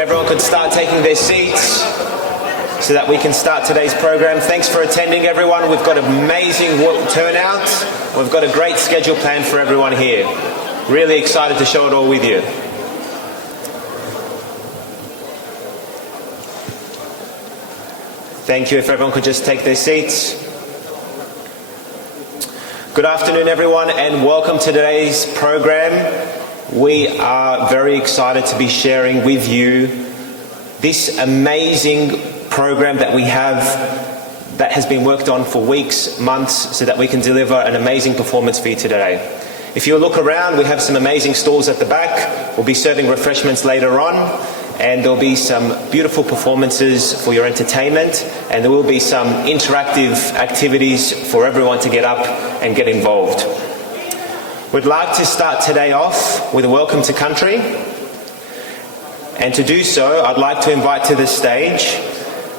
everyone could start taking their seats so that we can start today's program. Thanks for attending, everyone. We've got an amazing turnout. We've got a great schedule planned for everyone here. Really excited to show it all with you. Thank you. If everyone could just take their seats. Good afternoon, everyone, and welcome to today's program. We are very excited to be sharing with you this amazing program that we have that has been worked on for weeks, months, so that we can deliver an amazing performance for you today. If you look around, we have some amazing stalls at the back. We'll be serving refreshments later on, and there'll be some beautiful performances for your entertainment, and there will be some interactive activities for everyone to get up and get involved. We'd like to start today off with a welcome to country, and to do so, I'd like to invite to the stage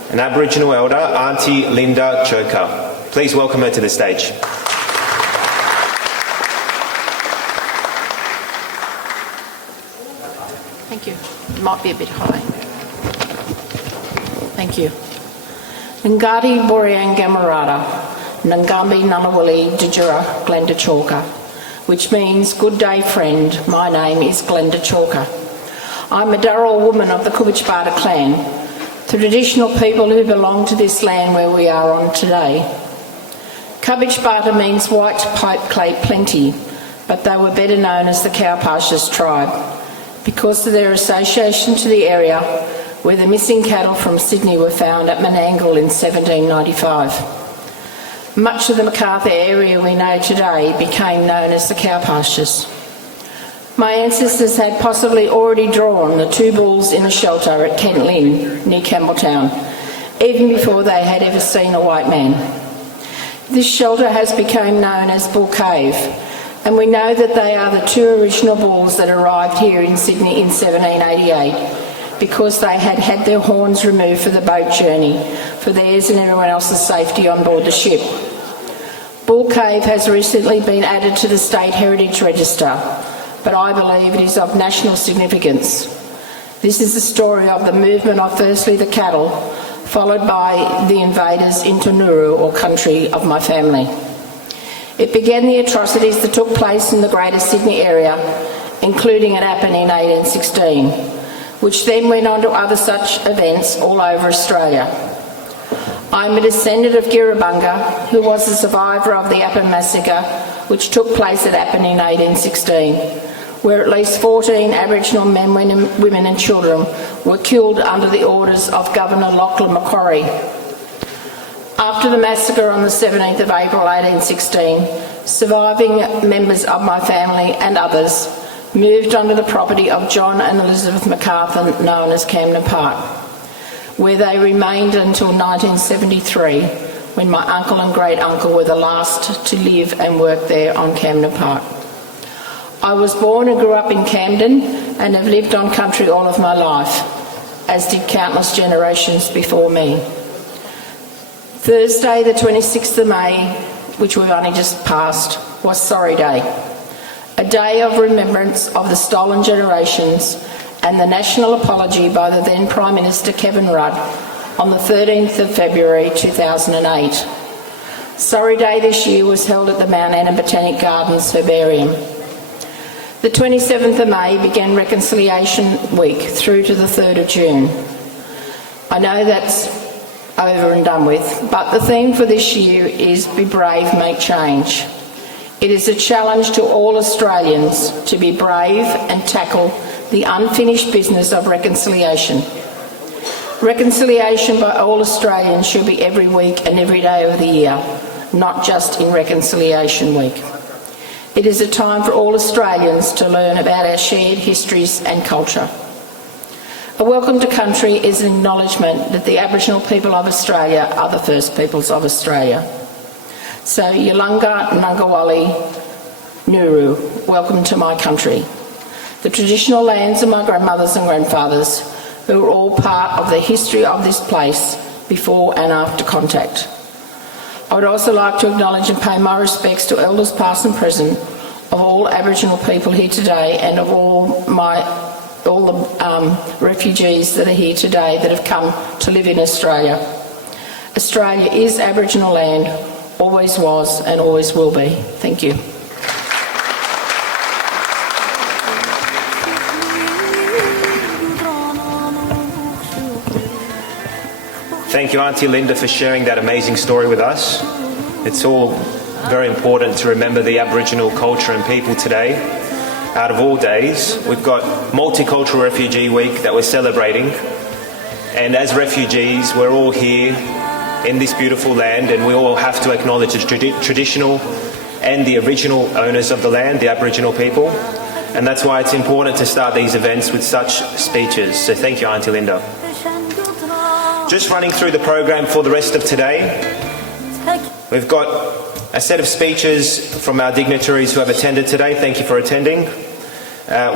an Aboriginal elder, Auntie Glenda Chalker. Please welcome her to the stage. Thank you. It might be a bit high. Thank you. Ngati Boreang Gamarada, Ngambi Nanawali Djura Glenda Chalker, which means good day friend. My name is Glenda Chalker. I'm a Darrell woman of the Kubichbata clan, the traditional people who belong to this land where we are on today. Kubichbata means white pipe clay plenty, but they were better known as the Cowpashas tribe because of their association to the area where the missing cattle from Sydney were found at Menangle in 1795. Much of the Macarthur area we know today became known as the Cowpastures. My ancestors had possibly already drawn the two bulls in a shelter at Kent Lynn, near Campbelltown, even before they had ever seen a white man. This shelter has become known as Bull Cave, and we know that they are the two original bulls that arrived here in Sydney in 1788 because they had had their horns removed for the boat journey, for theirs and everyone else's safety on board the ship. Bull Cave has recently been added to the State Heritage Register, but I believe it is of national significance. This is the story of the movement of firstly the cattle, followed by the invaders into Nauru, or country of my family. It began the atrocities that took place in the Greater Sydney area, including at Appin in 1816, which then went on to other such events all over Australia. I'm a descendant of Girrabunga, who was a survivor of the Appin massacre, which took place at Appin in 1816, where at least 14 Aboriginal men, women and children were killed under the orders of Governor Lachlan Murdoch. After the massacre on the 17th of April 1816, surviving members of my family and others moved onto the property of John and Elizabeth MacArthur, known as Camden Park, where they remained until 1973, when my uncle and great-uncle were the last to live and work there on Camden Park. I was born and grew up in Camden and have lived on country all of my life, as did countless generations before me. Thursday, the 26th of May, which we've only just passed, was Sorry Day, a day of remembrance of the stolen generations and the national apology by the then Prime Minister Kevin Rudd on the 13th of February 2008. Sorry Day this year was held at the Mount Anna Botanic Gardens Herbarium. The 27th of May began Reconciliation Week through to the 3rd of June. I know that's over and done with, but the theme for this year is Be Brave, Make Change. It is a challenge to all Australians to be brave and tackle the unfinished business of reconciliation. Reconciliation by all Australians should be every week and every day of the year, not just in Reconciliation Week. It is a time for all Australians to learn about our shared histories and culture. A welcome to country is an acknowledgement that the Aboriginal people of Australia are the first peoples of Australia. So, Yulunga, Nungawali, Nauru, welcome to my country. The traditional lands of my grandmothers and grandfathers, who are all part of the history of this place before and after contact. I would also like to acknowledge and pay my respects to elders past and present of all Aboriginal people here today and of all all the refugees that are here today that have come to live in Australia. Australia is Aboriginal land, always was and always will be. Thank you. Thank you, Auntie Linda, for sharing that amazing story with us. It's all very important to remember the Aboriginal culture and people today. Out of all days, we've got Multicultural Refugee Week that we're celebrating. And as refugees, we're all here in this beautiful land, and we all have to acknowledge the traditional and the original owners of the land, the Aboriginal people. And that's why it's important to start these events with such speeches. So thank you, Auntie Linda. Just running through the program for the rest of today, we've got a set of speeches from our dignitaries who have attended today. Thank you for attending.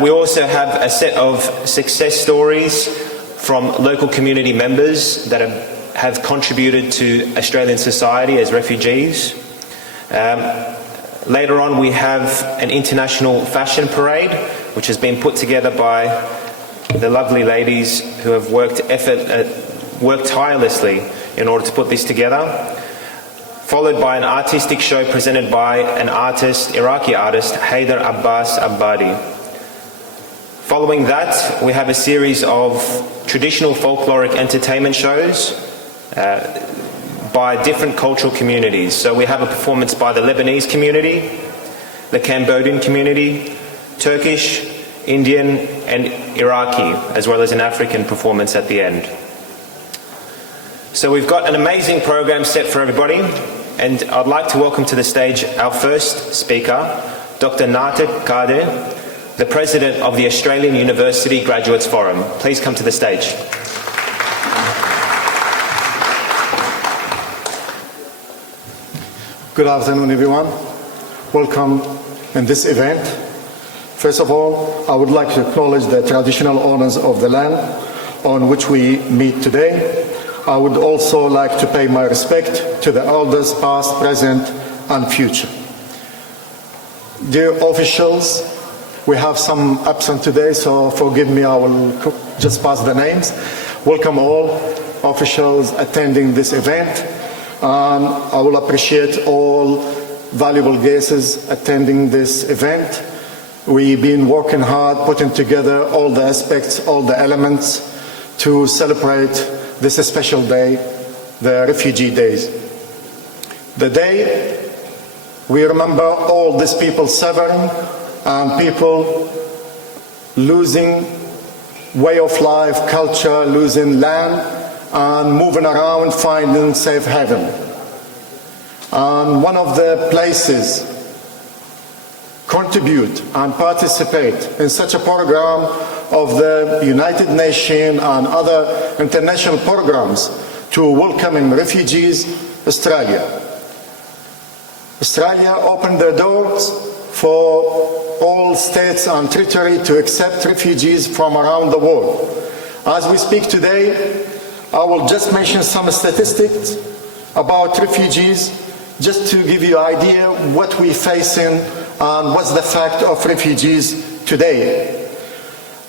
We also have a set of success stories from local community members that have contributed to Australian society as refugees. Later on, we have an international fashion parade, which has been put together by the lovely ladies who have worked tirelessly in order to put this together, followed by an artistic show presented by an artist, Iraqi artist, Haider Abbas Abbadi. Following that, we have a series of traditional folkloric entertainment shows by different cultural communities. So we have a performance by the Lebanese community, the Cambodian community, Turkish, Indian and Iraqi, as well as an African performance at the end. So we've got an amazing program set for everybody, and I'd like to welcome to the stage our first speaker, Dr. Nated Kader, the President of the Australian University Graduates Forum. Please come to the stage. Good afternoon, everyone. Welcome in this event. First of all, I would like to acknowledge the traditional owners of the land on which we meet today. I would also like to pay my respect to the elders past, present and future. Dear officials, we have some absent today, so forgive me, I will just pass the names. Welcome all officials attending this event, and I will appreciate all valuable guests attending this event. We've been working hard, putting together all the aspects, all the elements to celebrate this special day, the Refugee Days. The day we remember all these people suffering and people losing way of life, culture, losing land and moving around finding safe haven. And one of the places contribute and participate in such a program of the United Nations and other international programs to welcoming refugees, Australia. Australia opened their doors for all states and territory to accept refugees from around the world. As we speak today, I will just mention some statistics about refugees, just to give you an idea what we're facing and what's the fact of refugees today.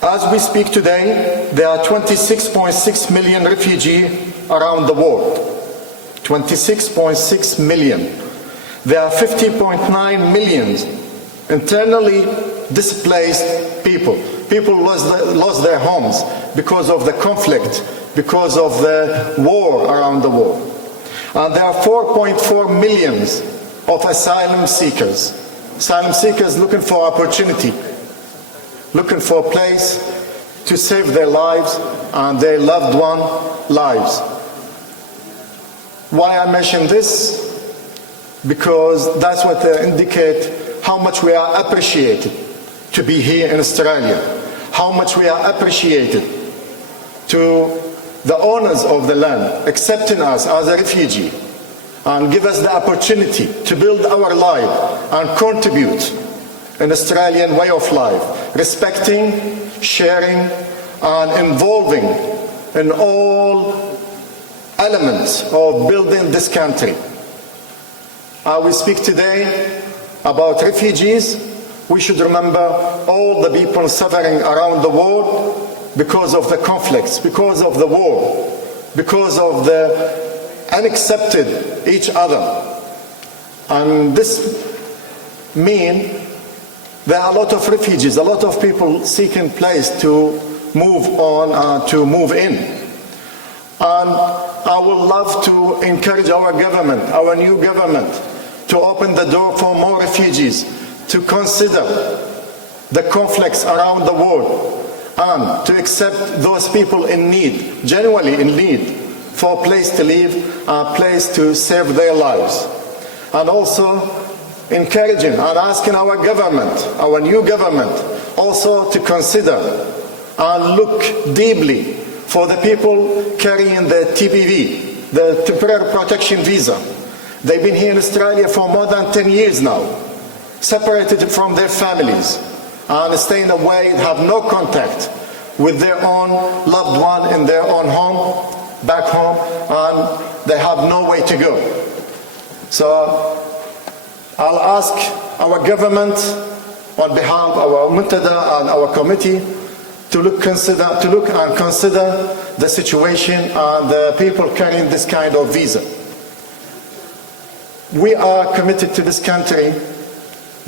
As we speak today, there are 26.6 million refugees around the world. 26.6 million. There are 50.9 million internally displaced people. People lost their homes because of the conflict, because of the war around the world. And there are 4.4 million of asylum seekers. Asylum seekers looking for opportunity, looking for a place to save their lives and their loved one lives. Why I mention this? Because that's what indicate how much we are appreciated to be here in Australia, how much we are appreciated to the owners of the land accepting us as a refugee and give us the opportunity to build our life and contribute an Australian way of life, respecting, sharing and involving in all elements of building this country. I will speak today about refugees We should remember all the people suffering around the world because of the conflicts, because of the war, because of the unaccepted each other. And this means there are a lot of refugees, a lot of people seeking place to move on, to move in. And I would love to encourage our government, our new government, to open the door for more refugees, to consider the conflicts around the world, and to accept those people in need, genuinely in need, for a place to live, a place to save their lives. And also encouraging and asking our government, our new government, also to consider and look deeply for the people carrying the TPV, the Temporary Protection Visa. They've been here in Australia for more than 10 years now, separated from their families and staying away, have no contact with their own loved one in their own home, back home, and they have no way to go. So I'll ask our government on behalf of our Muntada and our committee to look and consider the situation and the people carrying this kind of visa. We are committed to this country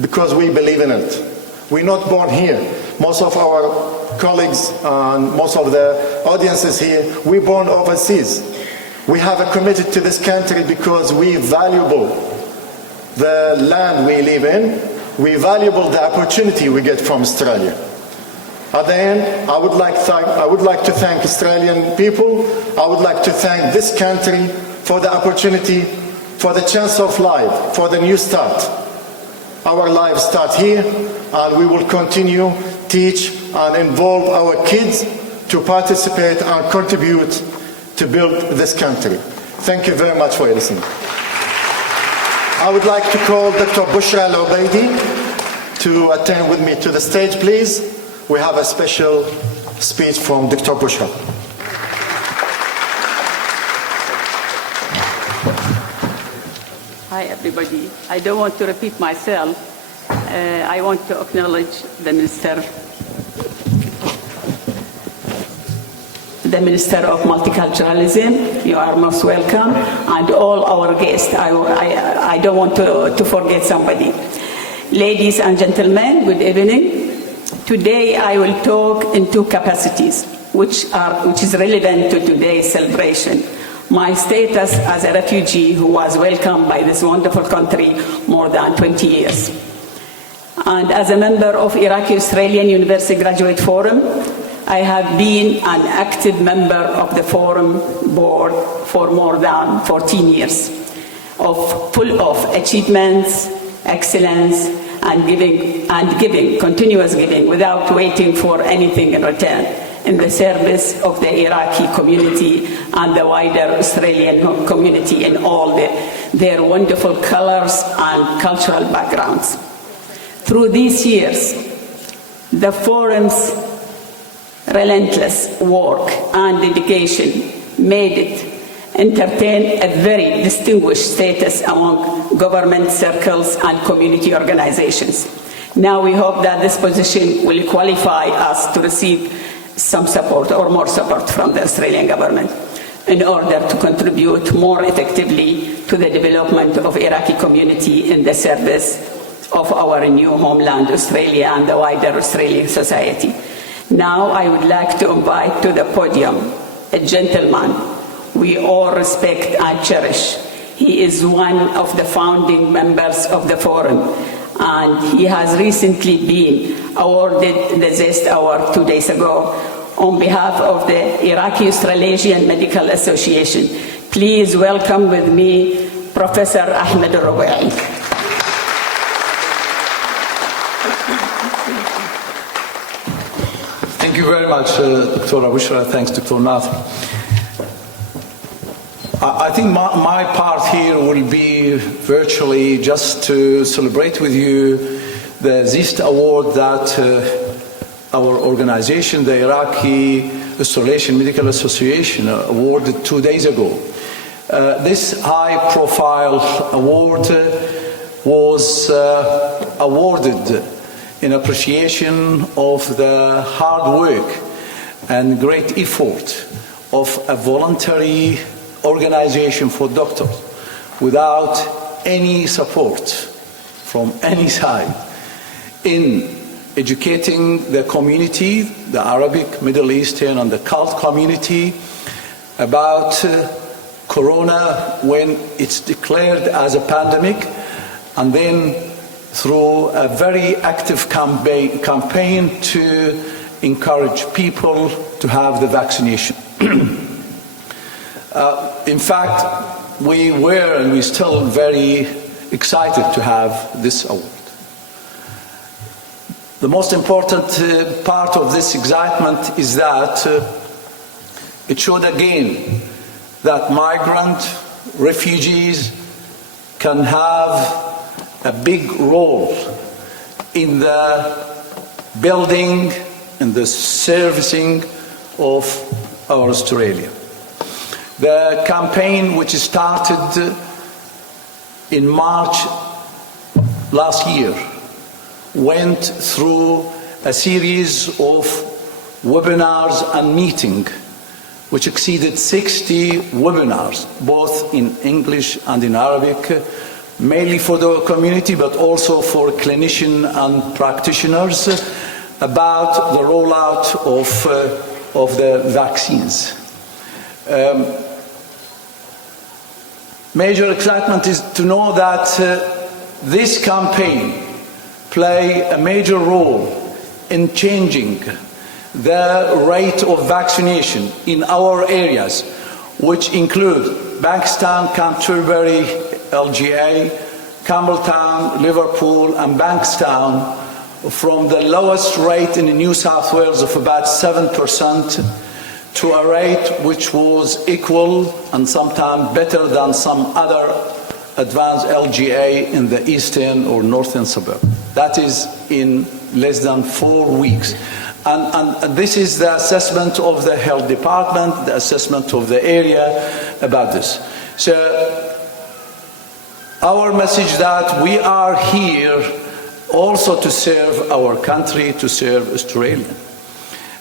because we believe in it. We're not born here. Most of our colleagues and most of the audiences here, we're born overseas. We have committed to this country because we valuable the land we live in, we valuable the opportunity we get from Australia. At the end, I would like to thank Australian people. I would like to thank this country for the opportunity, for the chance of life, for the new start. Our lives start here, and we will continue teach and involve our kids to participate and contribute to build this country. Thank you very much for listening. I would like to call Dr. Bushra Al-Ubaidi to attend with me to the stage, please. We have a special speech from Dr. Bushra. Hi, everybody. I don't want to repeat myself. I want to acknowledge the Minister of Multiculturalism. You are most welcome. And all our guests. I don't want to forget somebody. Ladies and gentlemen, good evening. Today I will talk in two capacities, which is relevant to today's celebration. My status as a refugee who was welcomed by this wonderful country more than 20 years. And as a member of Iraqi-Australian University Graduate Forum, I have been an active member of the Forum board for more than 14 years, full of achievements, excellence, and giving, continuous giving, without waiting for anything in return, in the service of the Iraqi community and the wider Australian community in all their wonderful colors and cultural backgrounds. Through these years, the Forum's relentless work and dedication made it entertain a very distinguished status among government circles and community organizations. Now we hope that this position will qualify us to receive some support or more support from the Australian government in order to contribute more effectively to the development of Iraqi community in the service of our new homeland, Australia, and the wider Australian society. Now I would like to invite to the podium a gentleman we all respect and cherish. He is one of the founding members of the Forum, and he has recently been awarded the Zest Award 2 days ago on behalf of the Iraqi Australasian Medical Association. Please welcome with me Professor Ahmed Al-Rubai. Thank you very much, Dr. Bushra. Thanks, Dr. Nath. I think my part here will be virtually just to celebrate with you the Zest Award that our organization, the Iraqi Australasian Medical Association, awarded 2 days ago. This high-profile award was awarded in appreciation of the hard work and great effort of a voluntary organization for doctors without any support from any side in educating the community, the Arabic, Middle Eastern, and the cult community about Corona when it's declared as a pandemic, and then through a very active campaign to encourage people to have the vaccination. In fact, we were and we're still very excited to have this award. The most important part of this excitement is that it showed again that migrant refugees can have a big role in the building and the servicing of our Australia. The campaign, which started in March last year, went through a series of webinars and meetings, which exceeded 60 webinars, both in English and in Arabic, mainly for the community, but also for clinicians and practitioners, about the rollout of the vaccines. Major excitement is to know that this campaign play a major role in changing the rate of vaccination in our areas, which include Bankstown, Canterbury, LGA, Campbelltown, Liverpool, and Bankstown, from the lowest rate in New South Wales of about 7% to a rate which was equal and sometimes better than some other advanced LGA in the eastern or northern suburb. That is in less than 4 weeks. And this is the assessment of the health department, the assessment of the area about this. So our message that we are here also to serve our country, to serve Australia.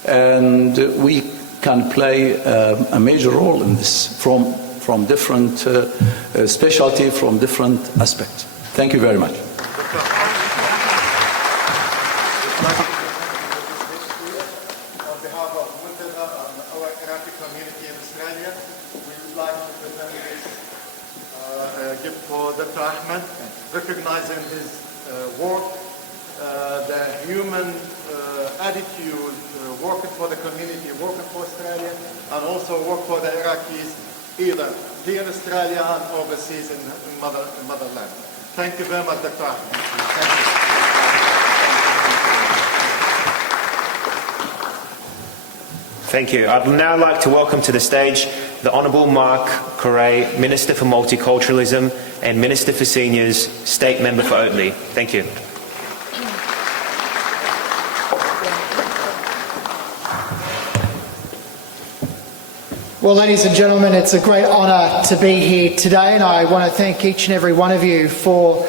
And we can play a major role in this from different specialty, from different aspects. Thank you very much. On behalf of Multiculturalism and our Iraqi community in Australia, we would like to present this gift for Dr. Ahmed, recognizing his work, the human attitude, working for the community, working for Australia, and also work for the Iraqis, either here in Australia and overseas in motherland. Thank you very much, Dr. Ahmed. Thank you. Thank you. I'd now like to welcome to the stage the Honourable Mark Correa, Minister for Multiculturalism and Minister for Seniors, State Member for Oatley. Thank you. Well, ladies and gentlemen, it's a great honour to be here today, and I want to thank each and every one of you for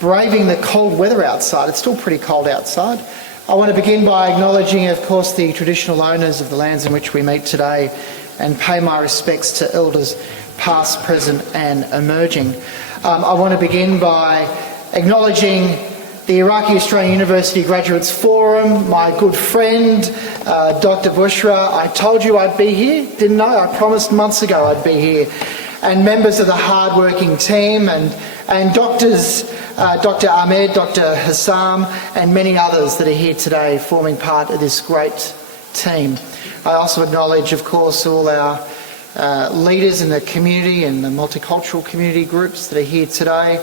braving the cold weather outside. It's still pretty cold outside. I want to begin by acknowledging, of course, the traditional owners of the lands in which we meet today and pay my respects to elders past, present and emerging. I want to begin by acknowledging the Iraqi Australian University Graduates Forum, my good friend, Dr. Bushra. I told you I'd be here, didn't I? I promised months ago I'd be here. And members of the hard-working team and doctors, Dr. Ahmed, Dr. Hassam, and many others that are here today forming part of this great team. I also acknowledge, of course, all our leaders in the community and the multicultural community groups that are here today.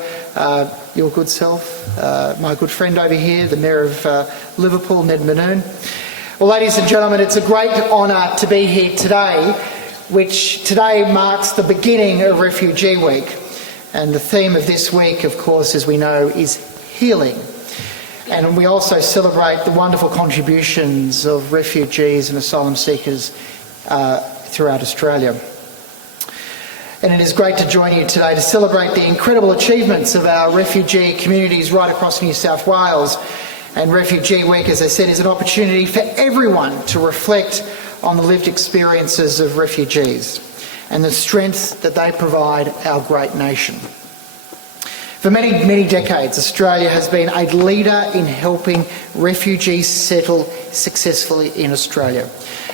Your good self, my good friend over here, the Mayor of Liverpool, Ned Manoon. Well, ladies and gentlemen, it's a great honour to be here today, which today marks the beginning of Refugee Week. And the theme of this week, of course, as we know, is healing. And we also celebrate the wonderful contributions of refugees and asylum seekers throughout Australia. And it is great to join you today to celebrate the incredible achievements of our refugee communities right across New South Wales. And Refugee Week, as I said, is an opportunity for everyone to reflect on the lived experiences of refugees and the strength that they provide our great nation. For many, many decades, Australia has been a leader in helping refugees settle successfully in Australia.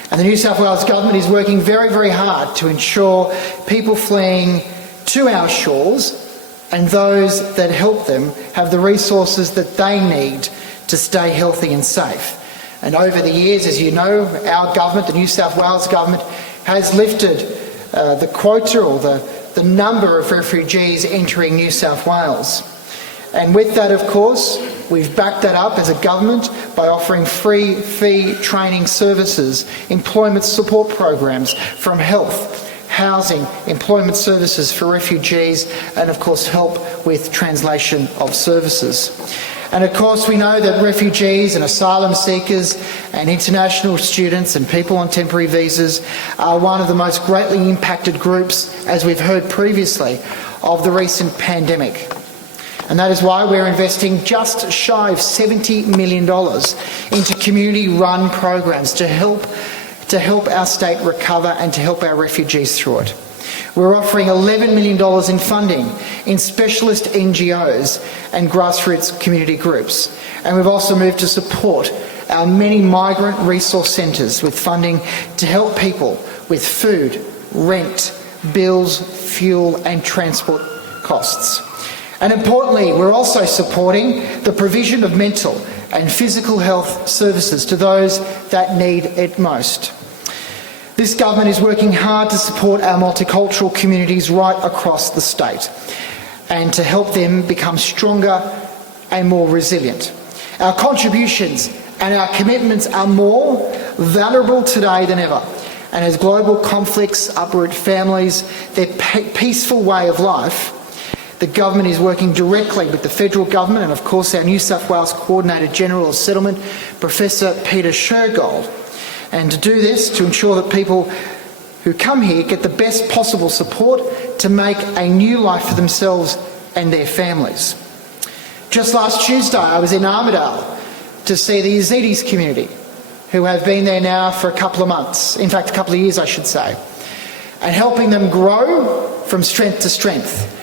And the New South Wales Government is working very, very hard to ensure people fleeing to our shores and those that help them have the resources that they need to stay healthy and safe. And over the years, as you know, our government, the New South Wales Government, has lifted the quota or the number of refugees entering New South Wales. And with that, of course, we've backed that up as a government by offering free fee training services, employment support programs from health, housing, employment services for refugees, and of course help with translation of services. And of course we know that refugees and asylum seekers and international students and people on temporary visas are one of the most greatly impacted groups, as we've heard previously, of the recent pandemic. And that is why we're investing just shy of $70 million into community-run programs to help our state recover and to help our refugees through it. We're offering $11 million in funding in specialist NGOs and grassroots community groups. And we've also moved to support our many migrant resource centres with funding to help people with food, rent, bills, fuel and transport costs. And importantly, we're also supporting the provision of mental and physical health services to those that need it most. This government is working hard to support our multicultural communities right across the state and to help them become stronger and more resilient. Our contributions and our commitments are more vulnerable today than ever. And as global conflicts uproot families, their peaceful way of life, the government is working directly with the federal government and of course our New South Wales Coordinator General of Settlement, Professor Peter Shergold, and to do this to ensure that people who come here get the best possible support to make a new life for themselves and their families. Just last Tuesday I was in Armidale to see the Yazidis community, who have been there now for a couple of months, in fact a couple of years I should say, and helping them grow from strength to strength.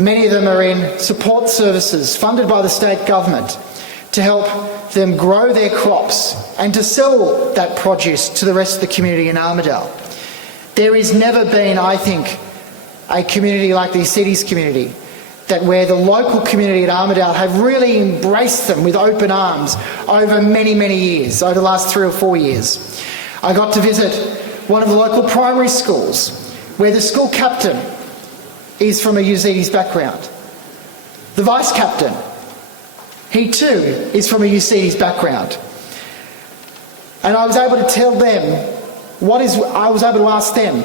Many of them are in support services funded by the state government to help them grow their crops and to sell that produce to the rest of the community in Armidale. There has never been, I think, a community like the Yazidis community where the local community at Armidale have really embraced them with open arms over many, many years, over the last 3 or 4 years. I got to visit one of the local primary schools where the school captain is from a Yazidis background. The vice captain, he too is from a Yazidis background. And I was able to tell them, I was able to ask them,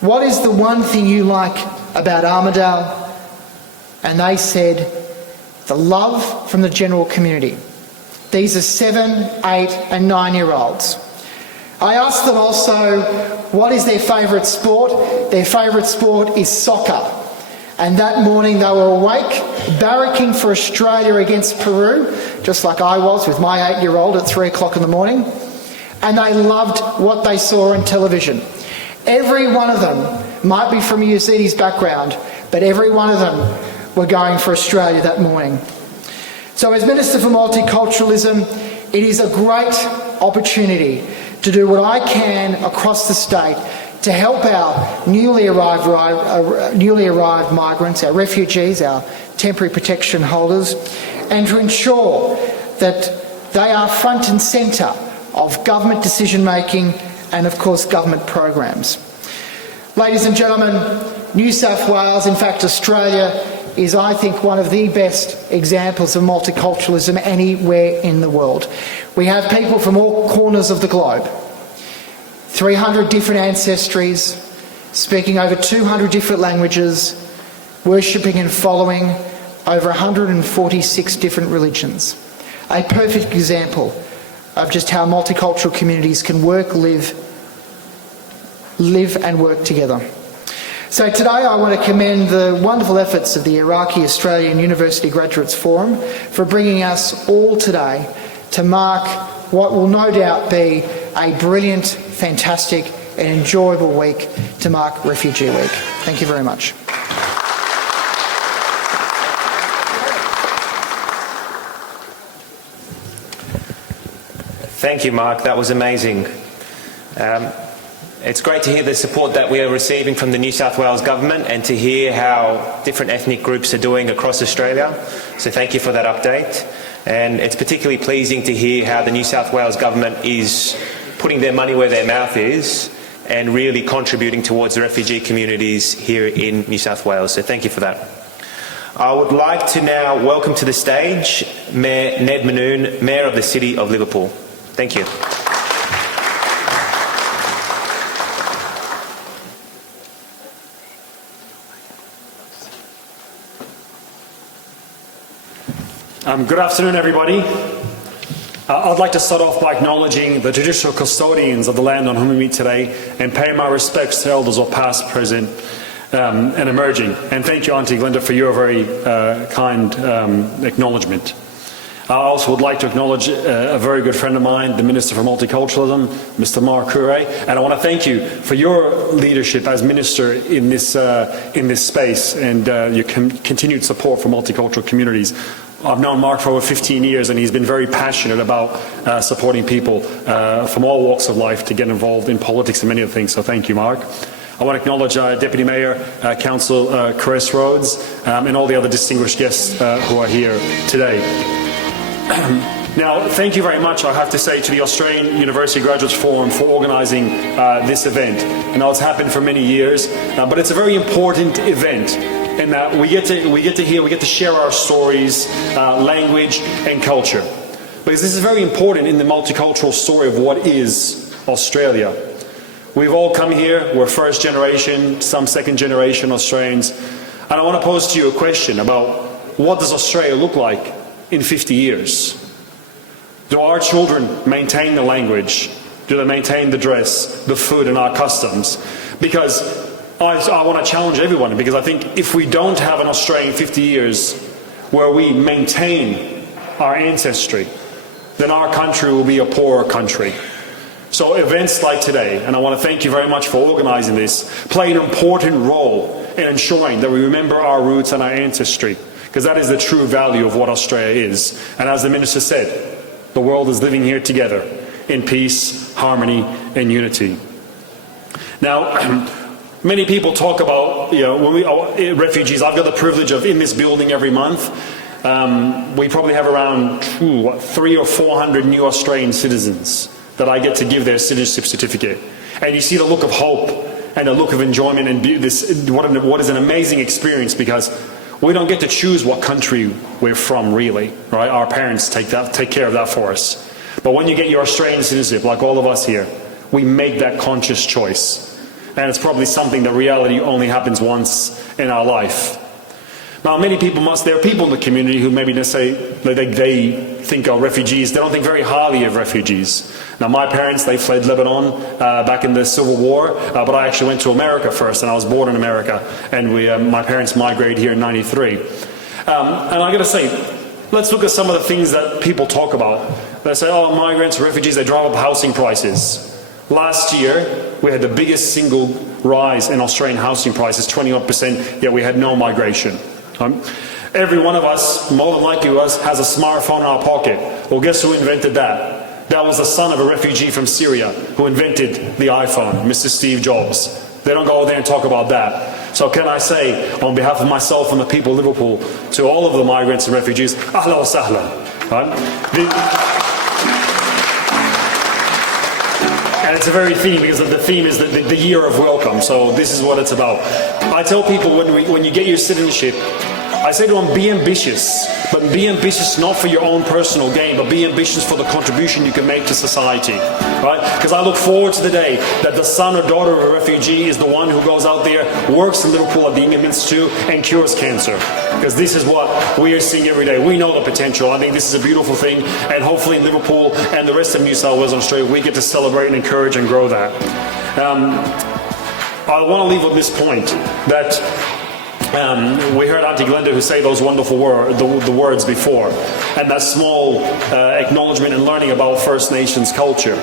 what is the one thing you like about Armidale? And they said, the love from the general community. These are 7, 8 and 9-year-olds. I asked them also, what is their favourite sport? Their favourite sport is soccer. And that morning they were awake, barracking for Australia against Peru, just like I was with my 8-year-old at 3 o'clock in the morning. And they loved what they saw on television. Every one of them might be from a Yazidis background, but every one of them were going for Australia that morning. So as Minister for Multiculturalism, it is a great opportunity to do what I can across the state to help our newly arrived migrants, our refugees, our temporary protection holders, and to ensure that they are front and centre of government decision making and of course government programs. Ladies and gentlemen, New South Wales, in fact Australia, is I think one of the best examples of multiculturalism anywhere in the world. We have people from all corners of the globe, 300 different ancestries, speaking over 200 different languages, worshipping and following over 146 different religions. A perfect example of just how multicultural communities can work, live and work together. So today I want to commend the wonderful efforts of the Iraqi Australian University Graduates Forum for bringing us all today to mark what will no doubt be a brilliant, fantastic and enjoyable week to mark Refugee Week. Thank you very much. Thank you, Mark. That was amazing. It's great to hear the support that we are receiving from the New South Wales Government and to hear how different ethnic groups are doing across Australia. So thank you for that update. And it's particularly pleasing to hear how the New South Wales Government is putting their money where their mouth is and really contributing towards the refugee communities here in New South Wales. So thank you for that. I would like to now welcome to the stage Mayor Ned Manoon, Mayor of the City of Liverpool. Thank you. Good afternoon, everybody. I'd like to start off by acknowledging the traditional custodians of the land on whom we meet today and pay my respects to elders of past, present, and emerging. And thank you, Auntie Glenda, for your very kind acknowledgement. I also would like to acknowledge a very good friend of mine, the Minister for Multiculturalism, Mr. Mark Curray, and I want to thank you for your leadership as Minister in this space and your continued support for multicultural communities. I've known Mark for over 15 years and he's been very passionate about supporting people from all walks of life to get involved in politics and many other things, so thank you, Mark. I want to acknowledge Deputy Mayor, Councillor Chris Rhodes, and all the other distinguished guests who are here today. Now, thank you very much, I have to say, to the Australian University Graduates Forum for organising this event. I know it's happened for many years, but it's a very important event. And we get to share our stories, language and culture. Because this is very important in the multicultural story of what is Australia. We've all come here, we're first generation, some second generation Australians. And I want to pose to you a question about what does Australia look like in 50 years? Do our children maintain the language? Do they maintain the dress, the food and our customs? Because I want to challenge everyone, because I think if we don't have an Australia in 50 years where we maintain our ancestry, then our country will be a poorer country. So events like today, and I want to thank you very much for organising this, play an important role in ensuring that we remember our roots and our ancestry, because that is the true value of what Australia is. And as the Minister said, the world is living here together in peace, harmony and unity. Now, many people talk about, when refugees. I've got the privilege of in this building every month. We probably have around 300 or 400 new Australian citizens that I get to give their citizenship certificate. And you see the look of hope and the look of enjoyment and what is an amazing experience, because we don't get to choose what country we're from, really, right? Our parents take care of that for us. But when you get your Australian citizenship, like all of us here, we make that conscious choice. And it's probably something that reality only happens once in our life. Now, there are people in the community who maybe they think of refugees, they don't think very highly of refugees. Now, my parents, they fled Lebanon back in the Civil War, but I actually went to America first, and I was born in America, and my parents migrated here in '93. And I got to say, let's look at some of the things that people talk about. They say, oh, migrants, refugees, they drive up housing prices. Last year, we had the biggest single rise in Australian housing prices, 21%, yet we had no migration. Every one of us, more than likely us, has a smartphone in our pocket. Well, guess who invented that? That was the son of a refugee from Syria who invented the iPhone, Mr. Steve Jobs. They don't go there and talk about that. So can I say, on behalf of myself and the people of Liverpool, to all of the migrants and refugees, ahlan wa sahlan. And it's a very theme, because the theme is the year of welcome. So this is what it's about. I tell people when you get your citizenship, I say to them, be ambitious, but be ambitious not for your own personal gain, but be ambitious for the contribution you can make to society, right? Because I look forward to the day that the son or daughter of a refugee is the one who goes out there, works in Liverpool at the Ingham Institute and cures cancer. Because this is what we are seeing every day. We know the potential. I think this is a beautiful thing, and hopefully in Liverpool and the rest of New South Wales and Australia, we get to celebrate and encourage and grow that. I want to leave with this point, that We heard Auntie Glenda who say those wonderful the words before, and that small acknowledgement and learning about First Nations culture.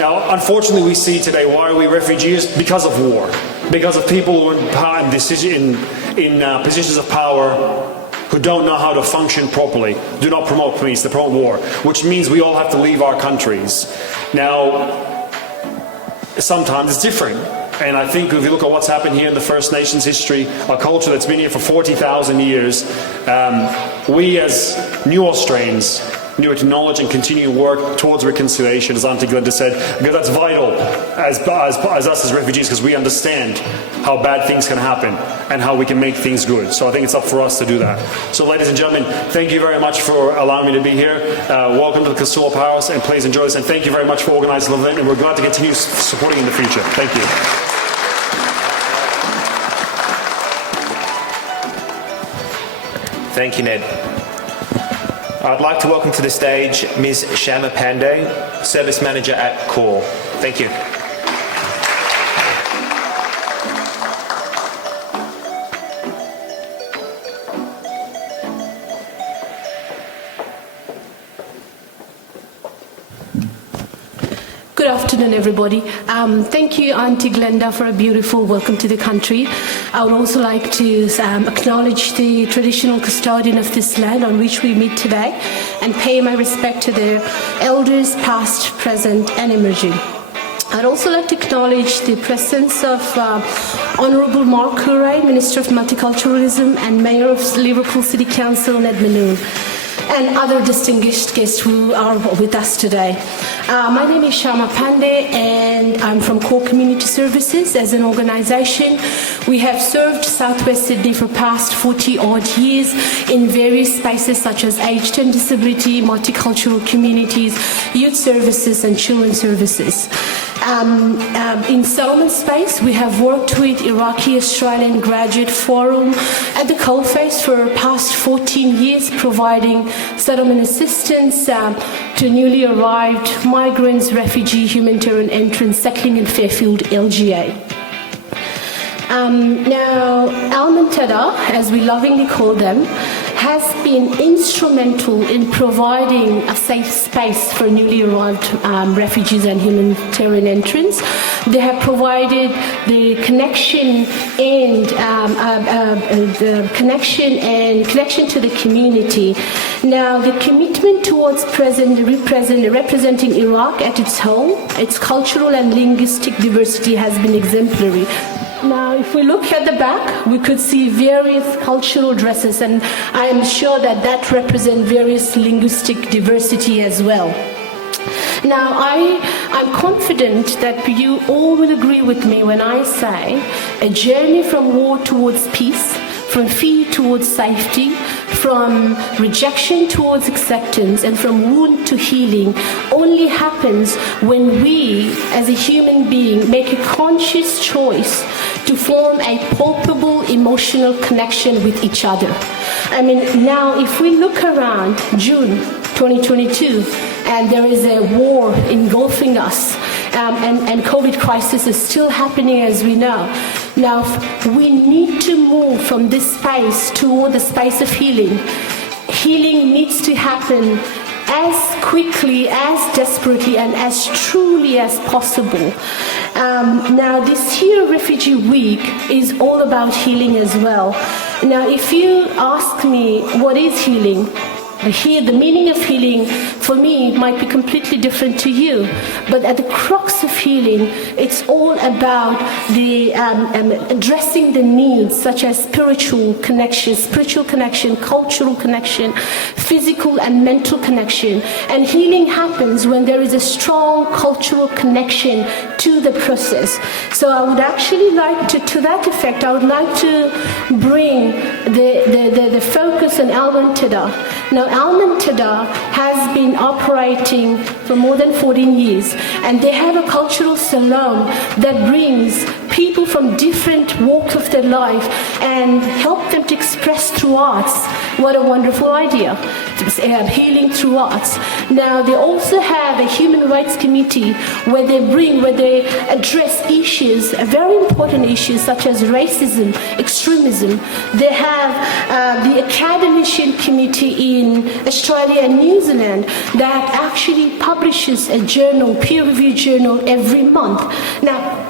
Now, unfortunately, we see today, why are we refugees? Because of war, because of people who are in positions of power who don't know how to function properly, do not promote peace, they promote war, which means we all have to leave our countries. Now, sometimes it's different. And I think if you look at what's happened here in the First Nations history, a culture that's been here for 40,000 years, we as new Australians need to acknowledge and continue to work towards reconciliation, as Auntie Glenda said, because that's vital as us as refugees, because we understand how bad things can happen and how we can make things good. So I think it's up for us to do that. So ladies and gentlemen, thank you very much for allowing me to be here. Welcome to the Casula Power House, and please enjoy this. And thank you very much for organising the event, and we're glad to continue supporting in the future. Thank you. Thank you, Ned. I'd like to welcome to the stage Ms. Shama Pandey, Service Manager at CORE. Thank you. Good afternoon, everybody. Thank you, Auntie Glenda, for a beautiful welcome to the country. I would also like to acknowledge the traditional custodian of this land on which we meet today and pay my respect to their elders, past, present, and emerging. I'd also like to acknowledge the presence of Honourable Mark Curray, Minister of Multiculturalism and Mayor of Liverpool City Council, Ned Manoon, and other distinguished guests who are with us today. My name is Shama Pandey, and I'm from CORE Community Services. As an organisation, we have served Southwest Sydney for past 40-odd years in various spaces such as aged and disability, multicultural communities, youth services and children's services. In settlement space, we have worked with Iraqi Australian Graduate Forum at the coalface for past 14 years, providing settlement assistance to newly arrived migrants, refugee, humanitarian entrants settling in Fairfield, LGA. Now, Almantada, as we lovingly call them, has been instrumental in providing a safe space for newly arrived refugees and humanitarian entrants. They have provided the connection and connection to the community. Now, the commitment towards representing Iraq at its home, its cultural and linguistic diversity has been exemplary. Now, if we look at the back, we could see various cultural dresses, and I am sure that represents various linguistic diversity as well. Now, I'm confident that you all will agree with me when I say a journey from war towards peace, from fear towards safety, from rejection towards acceptance, and from wound to healing only happens when we, as a human being, make a conscious choice to form a palpable emotional connection with each other. I mean, now if we look around June 2022, and there is a war engulfing us, and COVID crisis is still happening, as we know. Now, we need to move from this space toward the space of healing. Healing needs to happen as quickly, as desperately, and as truly as possible. Now, this year Refugee Week is all about healing as well. Now, if you ask me what is healing, the meaning of healing for me might be completely different to you, but at the crux of healing, it's all about the addressing the needs such as spiritual connection, cultural connection, physical and mental connection. And healing happens when there is a strong cultural connection to the process. So I would actually like to that effect, I would like to bring the focus on Almantada. Now, Almantada has been operating for more than 14 years, and they have a cultural salon that brings people from different walks of their life and help them to express through arts. What a wonderful idea, healing through arts. Now they also have a human rights committee where they address issues, very important issues such as racism, extremism. They have the academician committee in Australia and New Zealand that actually publishes a journal, peer-reviewed journal every month. Now,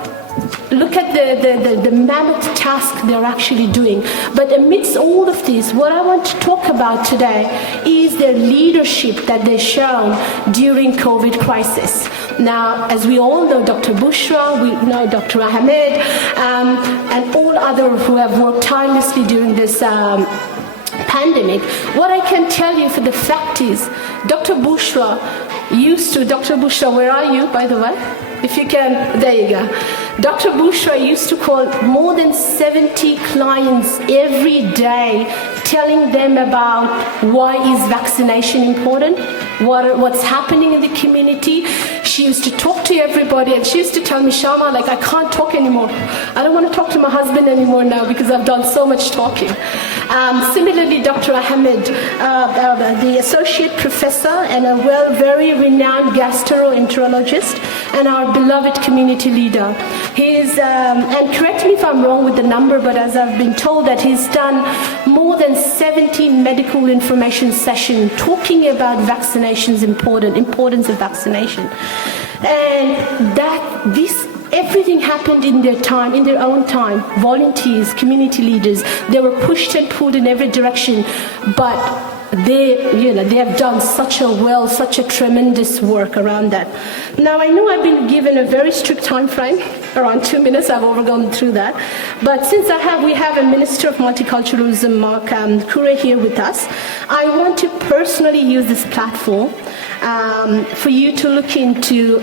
look at the mammoth task they're actually doing. But amidst all of this, what I want to talk about today is their leadership that they've shown during COVID crisis. Now, as we all know, Dr. Bushra, we know Dr. Ahmed, and all others who have worked tirelessly during this pandemic. What I can tell you for the fact is, Dr. Bushra, where are you, by the way? If you can, there you go. Dr. Bushra used to call more than 70 clients every day, telling them about why is vaccination important, what's happening in the community. She used to talk to everybody, and she used to tell me, Shama, like, I can't talk anymore. I don't want to talk to my husband anymore now because I've done so much talking. Similarly, Dr. Ahmed, the associate professor and a very renowned gastroenterologist and our beloved community leader. He's, and correct me if I'm wrong with the number, but as I've been told that he's done more than 70 medical information sessions talking about vaccination's importance of vaccination. And everything happened in their time, in their own time. Volunteers, community leaders, they were pushed and pulled in every direction, but they have done such a tremendous work around that. Now, I know I've been given a very strict time frame, around 2 minutes. I've overgone through that. But since we have a Minister of Multiculturalism, Mark Kure, here with us, I want to personally use this platform for you to look into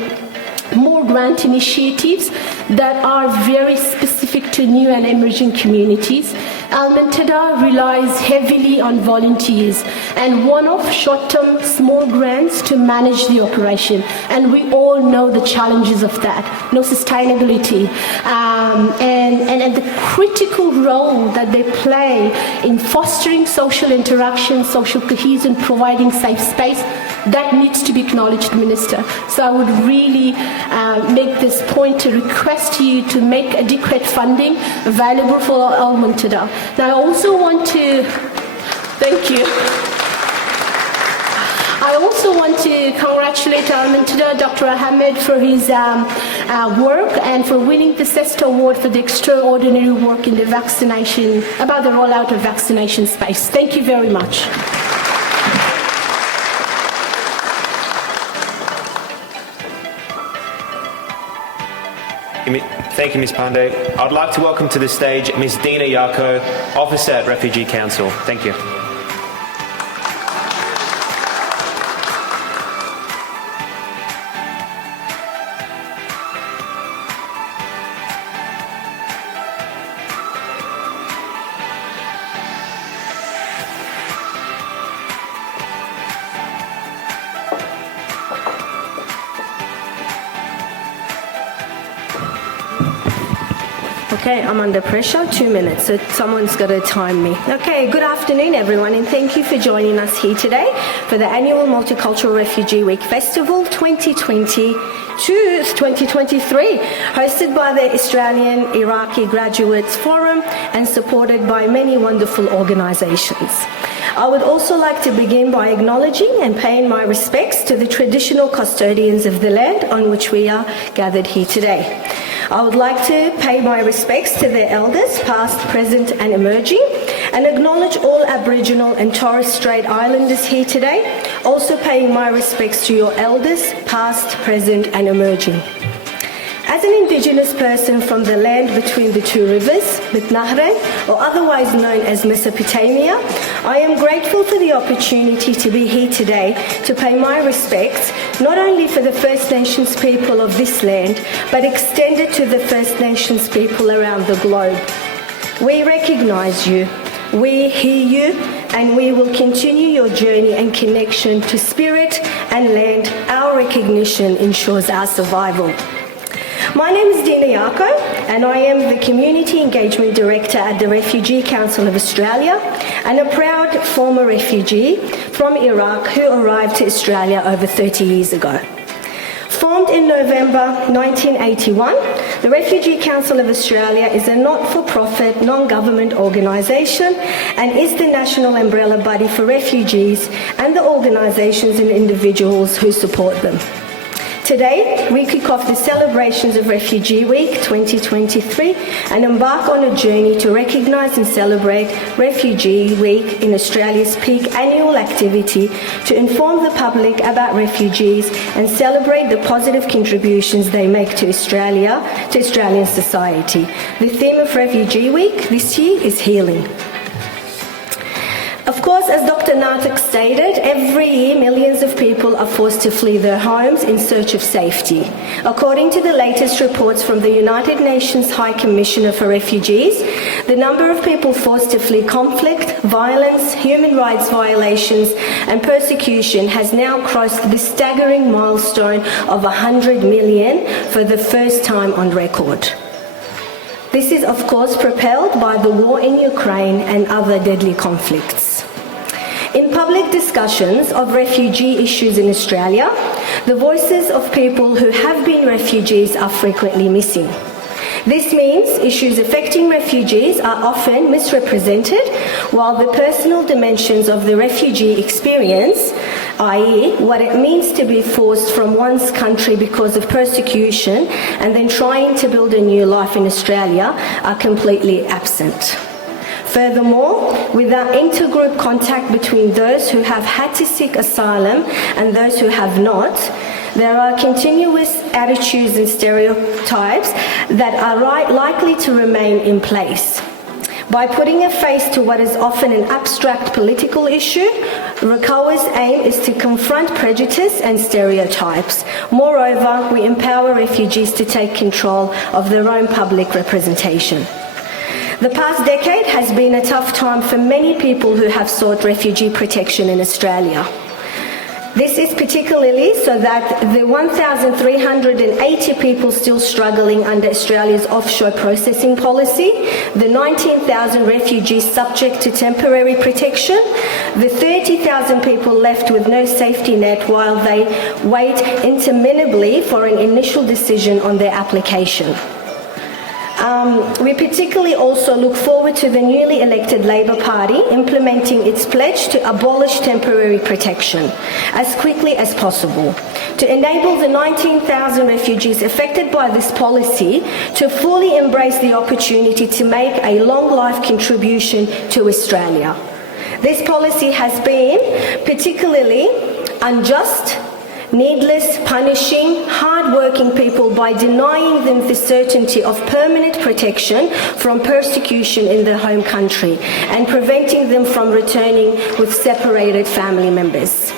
more grant initiatives that are very specific to new and emerging communities. Al-Muntada relies heavily on volunteers and one-off short-term small grants to manage the operation. And we all know the challenges of that, no sustainability, and the critical role that they play in fostering social interaction, social cohesion, providing safe space. That needs to be acknowledged, Minister. So I would really make this point to request you to make adequate funding available for Al-Muntada. Now, I also want to thank you. I also want to congratulate Al-Muntada, Dr. Ahmed, for his work and for winning the CESTA Award for the extraordinary work in the vaccination, about the rollout of vaccination space. Thank you very much. Thank you, Ms. Pandey. I'd like to welcome to the stage Ms. Dina Yako, Officer at Refugee Council. Thank you. Okay, I'm under pressure, 2 minutes, so someone's got to time me. Okay, good afternoon everyone, and thank you for joining us here today for the annual Multicultural Refugee Week Festival 2023, hosted by the Australian Iraqi Graduates Forum and supported by many wonderful organisations. I would also like to begin by acknowledging and paying my respects to the traditional custodians of the land on which we are gathered here today. I would like to pay my respects to their elders, past, present and emerging, and acknowledge all Aboriginal and Torres Strait Islanders here today, also paying my respects to your elders, past, present and emerging. As an Indigenous person from the land between the two rivers, Mitnahran, or otherwise known as Mesopotamia, I am grateful for the opportunity to be here today to pay my respects not only for the First Nations people of this land, but extended to the First Nations people around the globe. We recognise you, we hear you, and we will continue your journey and connection to spirit and land. Our recognition ensures our survival. My name is Glenda Chalker, and I am the Community Engagement Director at the Refugee Council of Australia and a proud former refugee from Iraq who arrived to Australia over 30 years ago. Formed in November 1981, the Refugee Council of Australia is a not-for-profit, non-government organisation and is the national umbrella body for refugees and the organisations and individuals who support them. Today, we kick off the celebrations of Refugee Week 2023 and embark on a journey to recognise and celebrate Refugee Week in Australia's peak annual activity to inform the public about refugees and celebrate the positive contributions they make to Australia, to Australian society. The theme of Refugee Week this year is healing. Of course, as Dr. Nartek stated, every year millions of people are forced to flee their homes in search of safety. According to the latest reports from the United Nations High Commissioner for Refugees, the number of people forced to flee conflict, violence, human rights violations and persecution has now crossed the staggering milestone of 100 million for the first time on record. This is, of course, propelled by the war in Ukraine and other deadly conflicts. In public discussions of refugee issues in Australia, the voices of people who have been refugees are frequently missing. This means issues affecting refugees are often misrepresented, while the personal dimensions of the refugee experience, i.e. what it means to be forced from one's country because of persecution and then trying to build a new life in Australia, are completely absent. Furthermore, without intergroup contact between those who have had to seek asylum and those who have not, there are continuous attitudes and stereotypes that are likely to remain in place. By putting a face to what is often an abstract political issue, RCOA's aim is to confront prejudice and stereotypes. Moreover, we empower refugees to take control of their own public representation. The past decade has been a tough time for many people who have sought refugee protection in Australia. This is particularly so that the 1,380 people still struggling under Australia's offshore processing policy, the 19,000 refugees subject to temporary protection, the 30,000 people left with no safety net while they wait interminably for an initial decision on their application. We particularly also look forward to the newly elected Labor Party implementing its pledge to abolish temporary protection as quickly as possible, to enable the 19,000 refugees affected by this policy to fully embrace the opportunity to make a long life contribution to Australia. This policy has been particularly unjust, needless, punishing hard-working people by denying them the certainty of permanent protection from persecution in their home country and preventing them from returning with separated family members.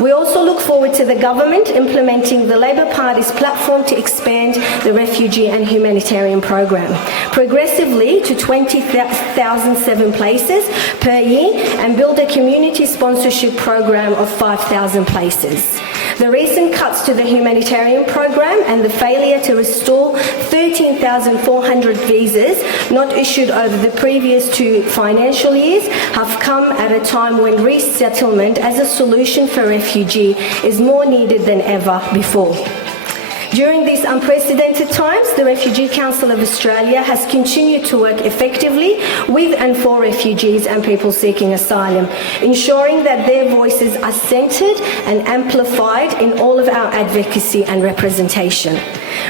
We also look forward to the government implementing the Labor Party's platform to expand the refugee and humanitarian program progressively to 20,007 places per year and build a community sponsorship program of 5,000 places. The recent cuts to the humanitarian program and the failure to restore 13,400 visas not issued over the previous 2 financial years have come at a time when resettlement as a solution for refugee is more needed than ever before. During these unprecedented times, the Refugee Council of Australia has continued to work effectively with and for refugees and people seeking asylum, ensuring that their voices are centred and amplified in all of our advocacy and representation.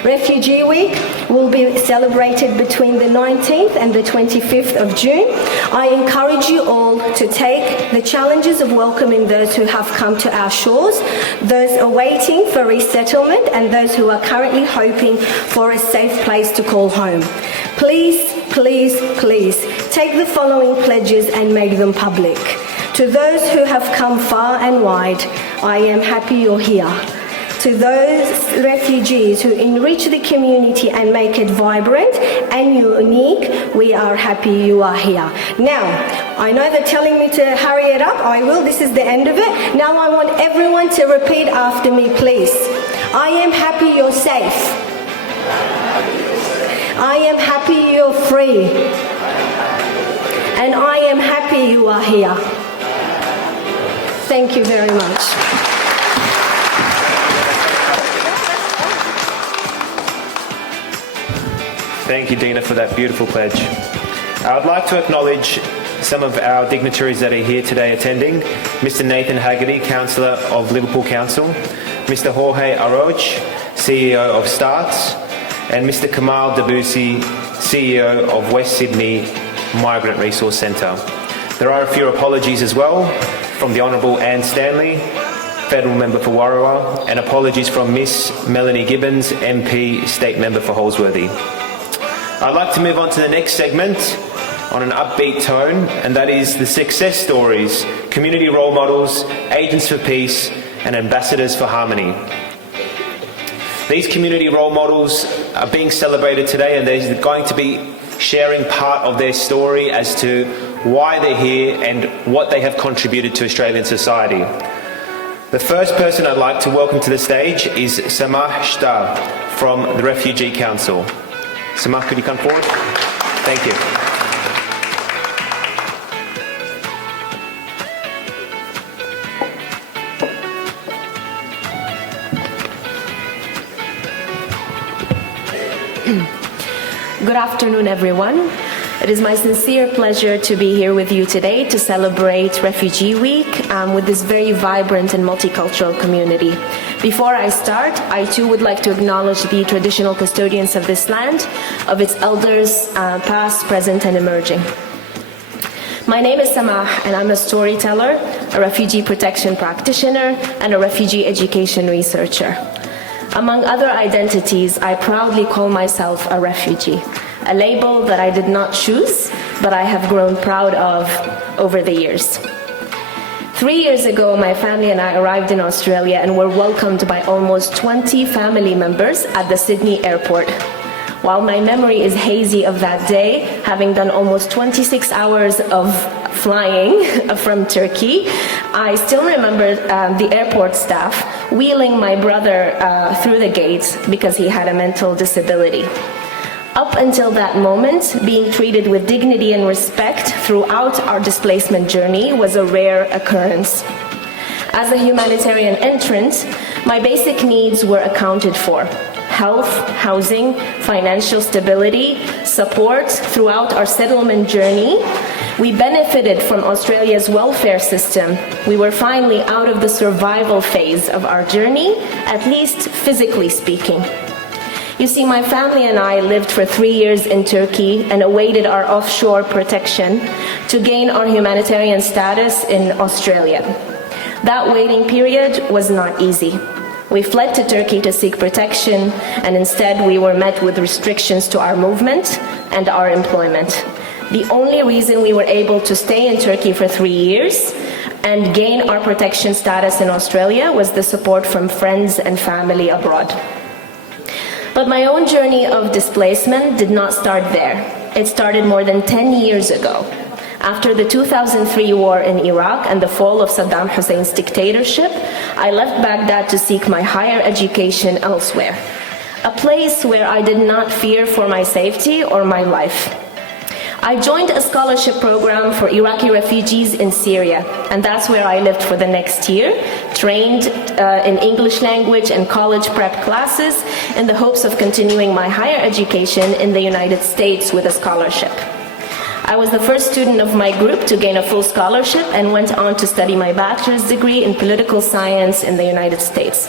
Refugee Week will be celebrated between the 19th and the 25th of June. I encourage you all to take the challenges of welcoming those who have come to our shores, those awaiting for resettlement, and those who are currently hoping for a safe place to call home. Please, please, please take the following pledges and make them public. To those who have come far and wide, I am happy you're here. To those refugees who enrich the community and make it vibrant and unique, we are happy you are here. Now, I know they're telling me to hurry it up. I will. This is the end of it. Now I want everyone to repeat after me, please. I am happy you're safe. I am happy you're free. And I am happy you are here. Thank you very much. Thank you, Dina, for that beautiful pledge. I would like to acknowledge some of our dignitaries that are here today attending. Mr. Nathan Haggerty, Councillor of Liverpool Council, Mr. Jorge Aroch, CEO of Starts, and Mr. Kamal Debussy, CEO of West Sydney Migrant Resource Centre. There are a few apologies as well from the Honourable Anne Stanley, Federal Member for Warrawa, and apologies from Miss Melanie Gibbons, MP, State Member for Holsworthy. I'd like to move on to the next segment on an upbeat tone, and that is the success stories, community role models, agents for peace, and ambassadors for harmony. These community role models are being celebrated today, and they're going to be sharing part of their story as to why they're here and what they have contributed to Australian society. The first person I'd like to welcome to the stage is Samah Shtar from the Refugee Council. Samah, could you come forward? Thank you. Good afternoon, everyone. It is my sincere pleasure to be here with you today to celebrate Refugee Week with this very vibrant and multicultural community. Before I start, I too would like to acknowledge the traditional custodians of this land, of its elders, past, present, and emerging. My name is Samah, and I'm a storyteller, a refugee protection practitioner, and a refugee education researcher. Among other identities, I proudly call myself a refugee, a label that I did not choose, but I have grown proud of over the years. 3 years ago, my family and I arrived in Australia and were welcomed by almost 20 family members at the Sydney airport. While my memory is hazy of that day, having done almost 26 hours of flying from Turkey, I still remember the airport staff wheeling my brother through the gate because he had a mental disability. Up until that moment, being treated with dignity and respect throughout our displacement journey was a rare occurrence. As a humanitarian entrant, my basic needs were accounted for. Health, housing, financial stability, support throughout our settlement journey. We benefited from Australia's welfare system. We were finally out of the survival phase of our journey, at least physically speaking. You see, my family and I lived for 3 years in Turkey and awaited our offshore protection to gain our humanitarian status in Australia. That waiting period was not easy. We fled to Turkey to seek protection, and instead we were met with restrictions to our movement and our employment. The only reason we were able to stay in Turkey for 3 years and gain our protection status in Australia was the support from friends and family abroad. But my own journey of displacement did not start there. It started more than 10 years ago. After the 2003 war in Iraq and the fall of Saddam Hussein's dictatorship, I left Baghdad to seek my higher education elsewhere, a place where I did not fear for my safety or my life. I joined a scholarship program for Iraqi refugees in Syria, and that's where I lived for the next year, trained in English language and college prep classes in the hopes of continuing my higher education in the United States with a scholarship. I was the first student of my group to gain a full scholarship and went on to study my bachelor's degree in political science in the United States.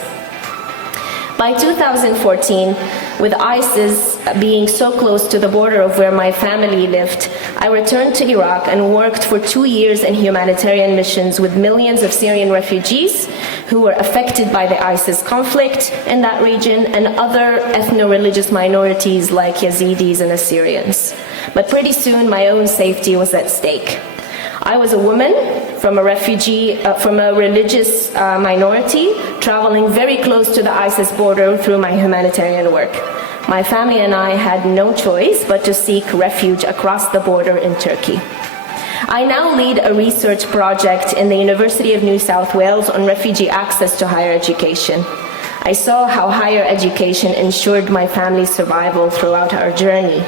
By 2014, with ISIS being so close to the border of where my family lived, I returned to Iraq and worked for 2 years in humanitarian missions with millions of Syrian refugees who were affected by the ISIS conflict in that region and other ethno-religious minorities like Yazidis and Assyrians. But pretty soon my own safety was at stake. I was a woman from a refugee, from a religious minority, traveling very close to the ISIS border through my humanitarian work. My family and I had no choice but to seek refuge across the border in Turkey. I now lead a research project in the University of New South Wales on refugee access to higher education. I saw how higher education ensured my family's survival throughout our journey.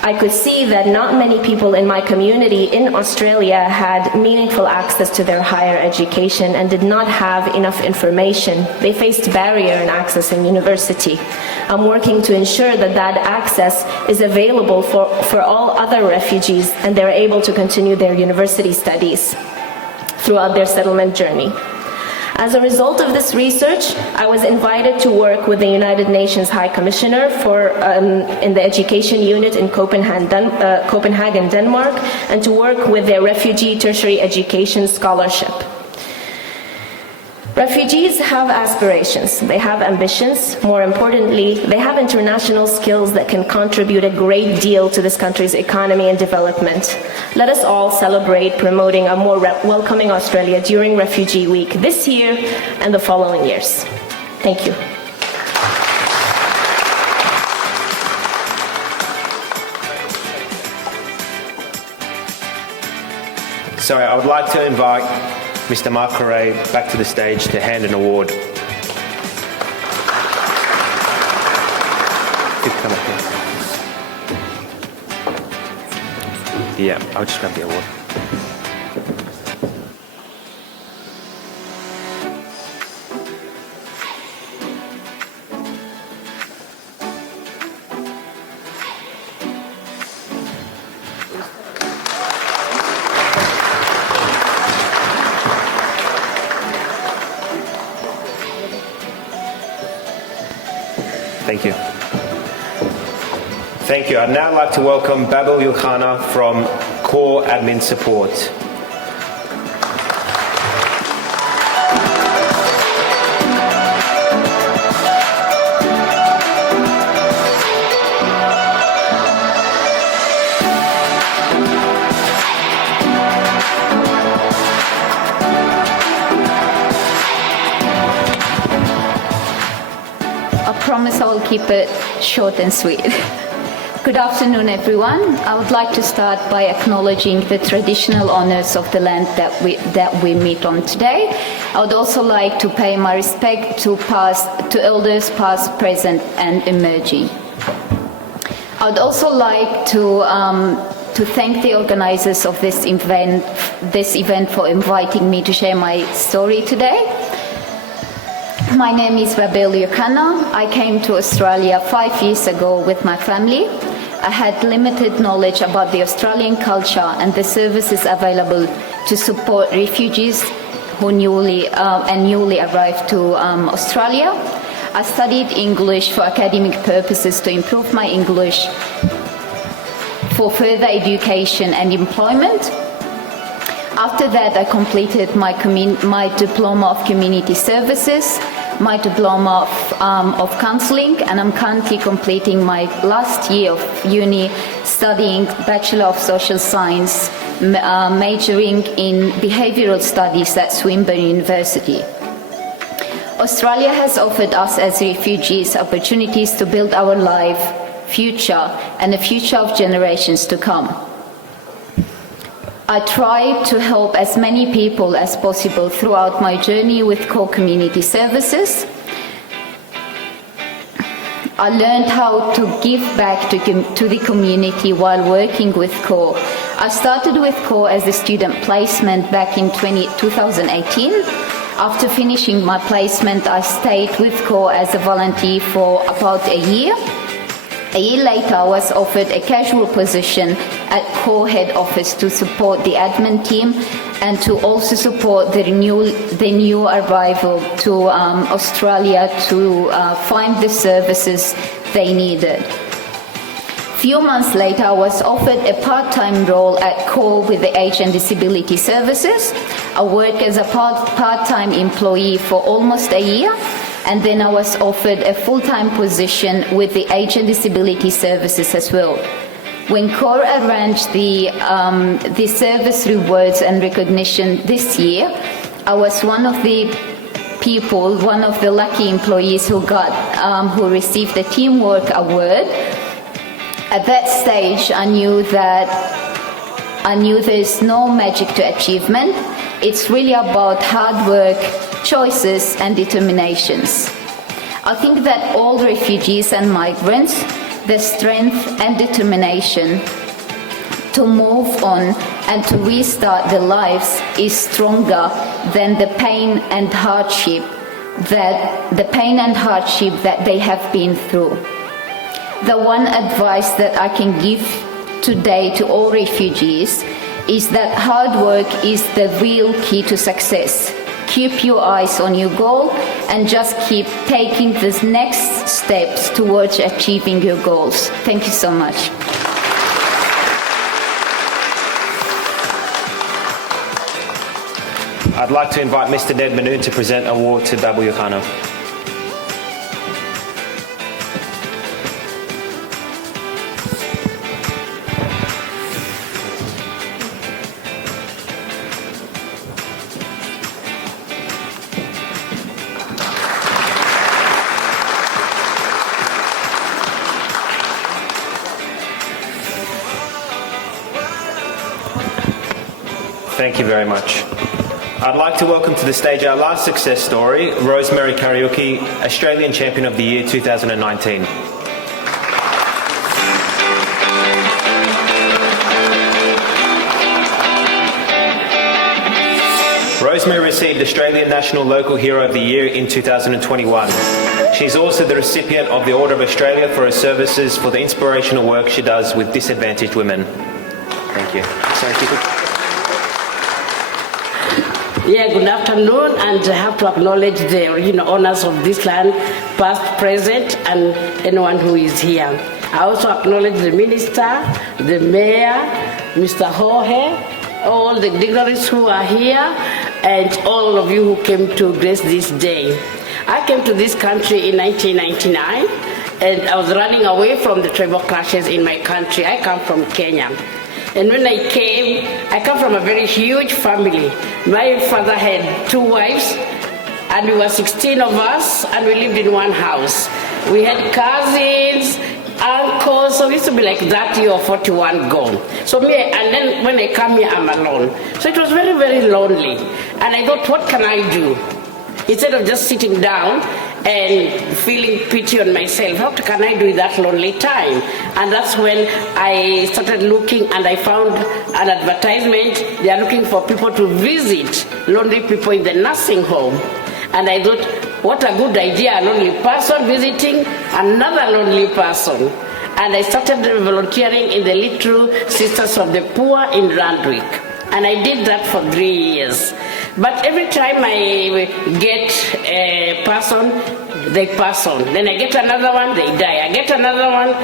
I could see that not many people in my community in Australia had meaningful access to their higher education and did not have enough information. They faced barrier in accessing university. I'm working to ensure that that access is available for all other refugees and they're able to continue their university studies throughout their settlement journey. As a result of this research, I was invited to work with the United Nations High Commissioner in the Education Unit in Copenhagen, Denmark, and to work with their Refugee Tertiary Education Scholarship. Refugees have aspirations, they have ambitions. More importantly, they have international skills that can contribute a great deal to this country's economy and development. Let us all celebrate promoting a more welcoming Australia during Refugee Week this year and the following years. Thank you. So I would like to invite Mr. Mark Correa back to the stage to hand an award. Yeah, I'll just grab the award. Thank you. Thank you. I'd now like to welcome Babel Yilkhana from Core Admin Support. I promise I will keep it short and sweet. Good afternoon, everyone. I would like to start by acknowledging the traditional owners of the land that we meet on today. I would also like to pay my respect to elders past, present, and emerging. I would also like to thank the organizers of this event for inviting me to share my story today. My name is Babel Yilkhana. I came to Australia 5 years ago with my family. I had limited knowledge about the Australian culture and the services available to support refugees who newly arrived to Australia. I studied English for academic purposes to improve my English for further education and employment. After that, I completed my diploma of community services, my diploma of counselling, and I'm currently completing my last year of uni studying Bachelor of Social Science, majoring in behavioural studies at Swinburne University. Australia has offered us as refugees opportunities to build our life, future, and the future of generations to come. I tried to help as many people as possible throughout my journey with Core Community Services. I learned how to give back to the community while working with Core. I started with Core as a student placement back in 2018. After finishing my placement, I stayed with Core as a volunteer for about a year. A year later, I was offered a casual position at Core Head Office to support the admin team and to also support the new arrival to Australia to find the services they needed. Few months later, I was offered a part-time role at Core with the Age and Disability Services. I worked as a part-time employee for almost a year, and then I was offered a full-time position with the Age and Disability Services as well. When Core arranged the service rewards and recognition this year, I was one of the lucky employees who received the Teamwork Award. At that stage, I knew there's no magic to achievement. It's really about hard work, choices, and determinations. I think that all refugees and migrants, the strength and determination to move on and to restart their lives is stronger than the pain and hardship that they have been through. The one advice that I can give today to all refugees is that hard work is the real key to success. Keep your eyes on your goal and just keep taking these next steps towards achieving your goals. Thank you so much. I'd like to invite Mr. Ned Manoon to present an award to Babu Yukano. Thank you very much. I'd like to welcome to the stage our last success story, Rosemary Karaoke, Australian Champion of the Year 2019. Rosemary received Australian National Local Hero of the Year in 2021. She's also the recipient of the Order of Australia for her services for the inspirational work she does with disadvantaged women. Thank you. Sorry, Yeah, good afternoon, and I have to acknowledge the owners of this land, past, present, and anyone who is here. I also acknowledge the minister, the mayor, Mr. Jorge, all the dignitaries who are here, and all of you who came to grace this day. I came to this country in 1999, and I was running away from the tribal clashes in my country. I come from Kenya. And when I come from a very huge family. My father had 2 wives, and we were 16 of us, and we lived in one house. We had cousins, uncles, so we used to be like 30 or 41 gone. So and then when I come here, I'm alone. So it was very, very lonely. And I thought, what can I do? Instead of just sitting down and feeling pity on myself, what can I do in that lonely time? And that's when I started looking, and I found an advertisement. They are looking for people to visit lonely people in the nursing home. And I thought, what a good idea, a lonely person visiting another lonely person. And I started volunteering in the Little Sisters of the Poor in Randwick. And I did that for 3 years. But every time I get a person, they pass on. Then I get another one, they die. I get another one,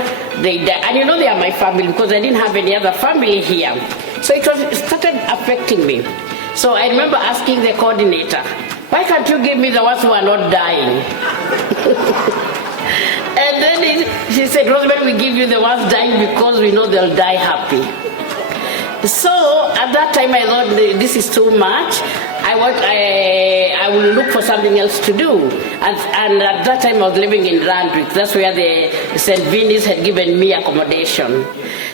they die. And they are my family because I didn't have any other family here. So it started affecting me. So I remember asking the coordinator, why can't you give me the ones who are not dying? And then she said, Rosemary, we give you the ones dying because we know they'll die happy. So at that time I thought, this is too much. I will look for something else to do. And at that time I was living in Randwick. That's where the St. Vinny's had given me accommodation.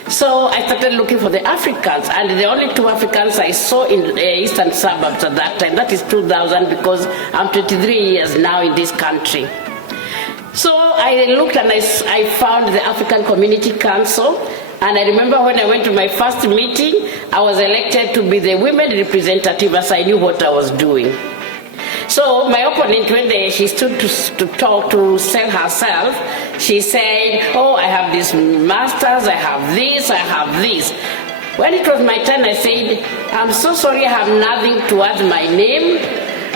So I started looking for the Africans, and the only 2 Africans I saw in the eastern suburbs at that time. That is 2000, because I'm 23 years now in this country. So I looked and I found the African Community Council. And I remember when I went to my first meeting, I was elected to be the women representative, as I knew what I was doing. So my opponent, when she stood to talk, to sell herself, she said, oh, I have this masters, I have this, I have this. When it was my turn, I said, I'm so sorry, I have nothing towards my name,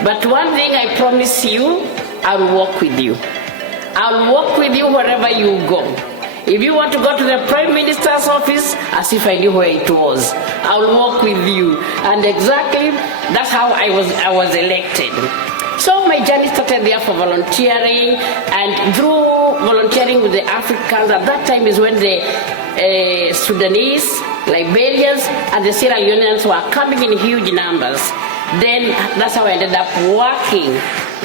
but one thing I promise you, I'll walk with you. I'll walk with you wherever you go. If you want to go to the Prime Minister's office, as if I knew where it was, I'll walk with you. And exactly, that's how I was elected. So my journey started there for volunteering, and through volunteering with the Africans, at that time is when the Sudanese, Liberians, and the Sierra Leoneans were coming in huge numbers. Then that's how I ended up working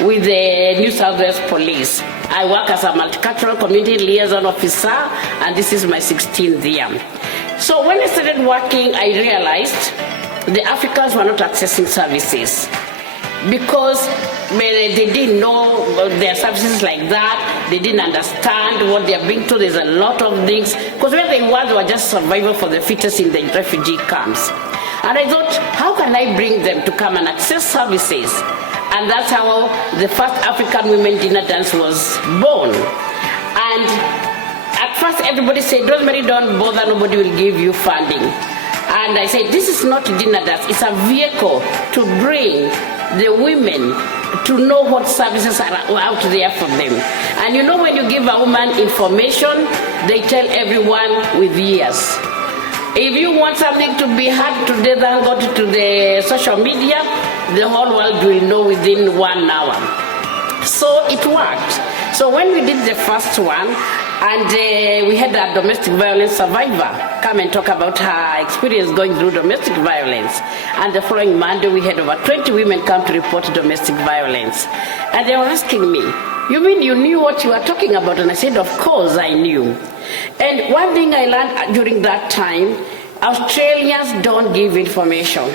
with the New South Wales Police. I work as a multicultural community liaison officer, and this is my 16th year. So when I started working, I realized the Africans were not accessing services because they didn't know their services like that. They didn't understand what they are being told. There's a lot of things. Because where they were just survival for the fittest in the refugee camps. And I thought, how can I bring them to come and access services? And that's how the first African women dinner dance was born. And at first everybody said, Rosemary, don't bother, nobody will give you funding. And I said, this is not a dinner dance, it's a vehicle to bring the women to know what services are out there for them. And you know, when you give a woman information, they tell everyone with years. If you want something to be heard today, then go to the social media, the whole world will know within 1 hour. So it worked. So when we did the first one, and we had a domestic violence survivor come and talk about her experience going through domestic violence. And the following Monday, we had over 20 women come to report domestic violence. And they were asking me, you mean you knew what you were talking about? And I said, of course I knew. And one thing I learned during that time, Australians don't give information.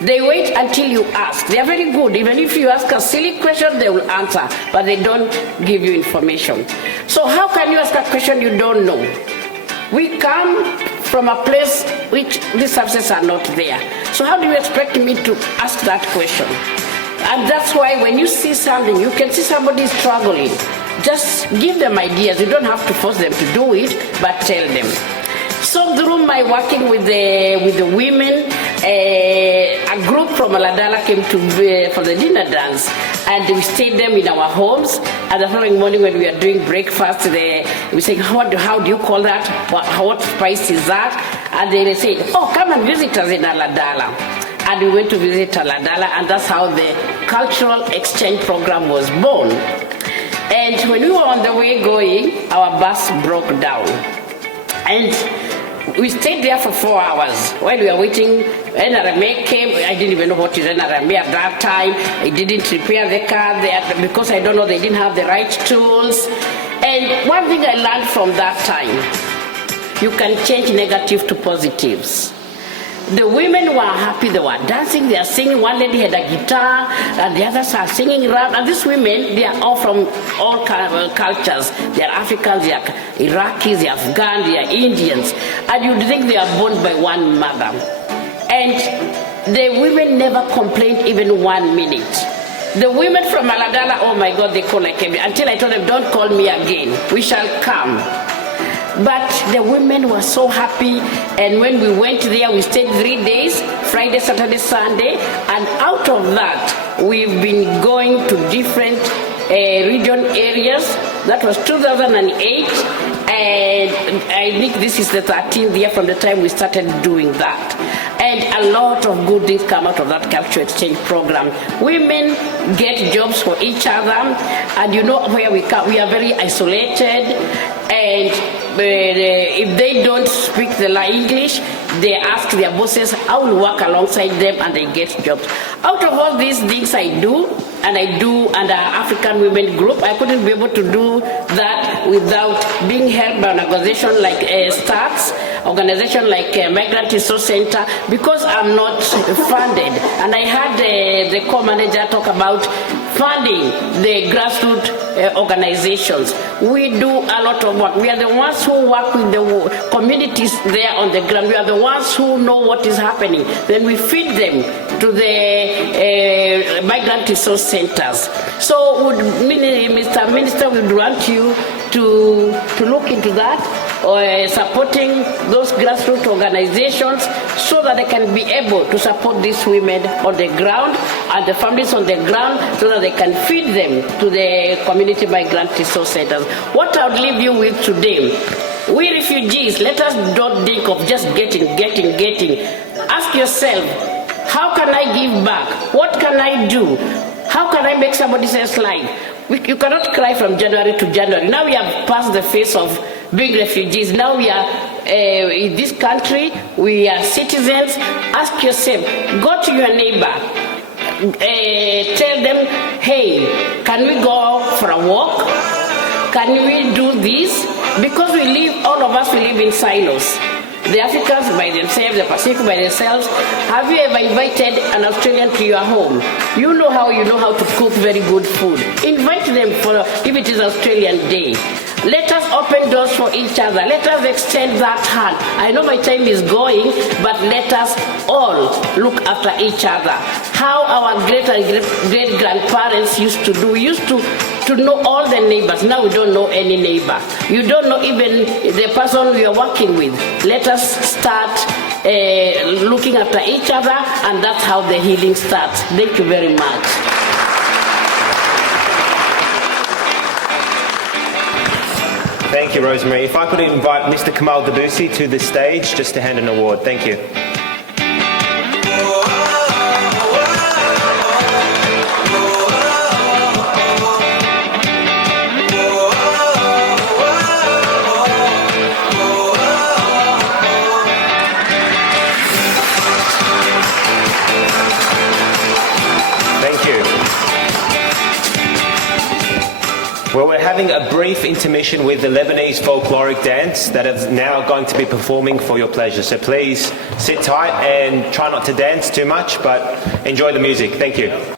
They wait until you ask. They are very good. Even if you ask a silly question, they will answer, but they don't give you information. So how can you ask a question you don't know? We come from a place which these services are not there. So how do you expect me to ask that question? And that's why when you see something, you can see somebody struggling. Just give them ideas. You don't have to force them to do it, but tell them. So through my working with the women, a group from Aladala came for the dinner dance, and we stayed them in our homes. And the following morning, when we were doing breakfast, we said, how do you call that? What spice is that? And they said, oh, come and visit us in Aladala. And we went to visit Aladala, and that's how the cultural exchange program was born. And when we were on the way going, our bus broke down. And we stayed there for 4 hours. While we were waiting, NRMA came. I didn't even know what is NRMA at that time. I didn't repair the car there because I don't know, they didn't have the right tools. And one thing I learned from that time, you can change negative to positives. The women were happy, they were dancing, they are singing. One lady had a guitar, and the others are singing rap. And these women, they are all from all cultures. They are Africans, they are Iraqis, they are Afghans, they are Indians. And you'd think they are born by one mother. And the women never complained even 1 minute. The women from Aladala, oh my God, they call like until I told them, don't call me again, we shall come. But the women were so happy, and when we went there, we stayed 3 days, Friday, Saturday, Sunday, and out of that, we've been going to different region areas. That was 2008, and I think this is the 13th year from the time we started doing that. And a lot of good things come out of that cultural exchange program. Women get jobs for each other, and you know where we come, we are very isolated, and if they don't speak the English, they ask their bosses, I will work alongside them, and they get jobs. Out of all these things I do, and I do under African Women Group, I couldn't be able to do that without being helped by an organization like STARTS, organization like Migrant Resource Center, because I'm not funded. And I had the co-manager talk about funding the grassroots organizations. We do a lot of work. We are the ones who work with the communities there on the ground. We are the ones who know what is happening. Then we feed them to the migrant resource centers. So would Mr. Minister would want you to look into that, or supporting those grassroots organizations so that they can be able to support these women on the ground and the families on the ground so that they can feed them to the community migrant resource centers. What I would leave you with today, we refugees, let us not think of just getting. Ask yourself, how can I give back? What can I do? How can I make somebody else's life? You cannot cry from January to January. Now we have passed the phase of being refugees. Now we are in this country, we are citizens. Ask yourself, go to your neighbor, tell them, hey, can we go for a walk? Can we do this? Because we live, all of us, we live in silos. The Africans by themselves, the Pacific by themselves. Have you ever invited an Australian to your home? You know how to cook very good food. Invite them for, if it is Australian Day. Let us open doors for each other. Let us extend that hand. I know my time is going, but let us all look after each other. How our great-grandparents used to do. We used to know all the neighbors. Now we don't know any neighbor. You don't know even the person we are working with. Let us start looking after each other, and that's how the healing starts. Thank you very much. Thank you, Rosemary. If I could invite Mr. Kamal Debussy to the stage just to hand an award. Thank you. Well, we're having a brief intermission with the Lebanese folkloric dance that is now going to be performing for your pleasure. So please sit tight and try not to dance too much, but enjoy the music. Thank you.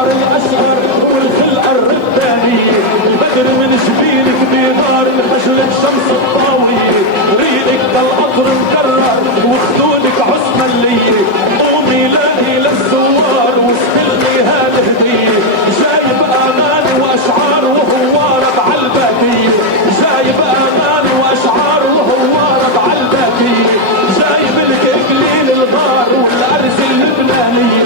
الشعر الأشقر والخلقة الربانية البدر من جبينك بنار الخجل الشمس الطاوية ريقك كالقطر مكرر وخدودك عصمة اللية قومي لاقي للزوار واستلمي هالهدية جايب أماني وأشعار وهوارة بعالبادية جايب أماني وأشعار وهوارة بعالبادية جايب لك إقليل الغار والأرز اللبنانية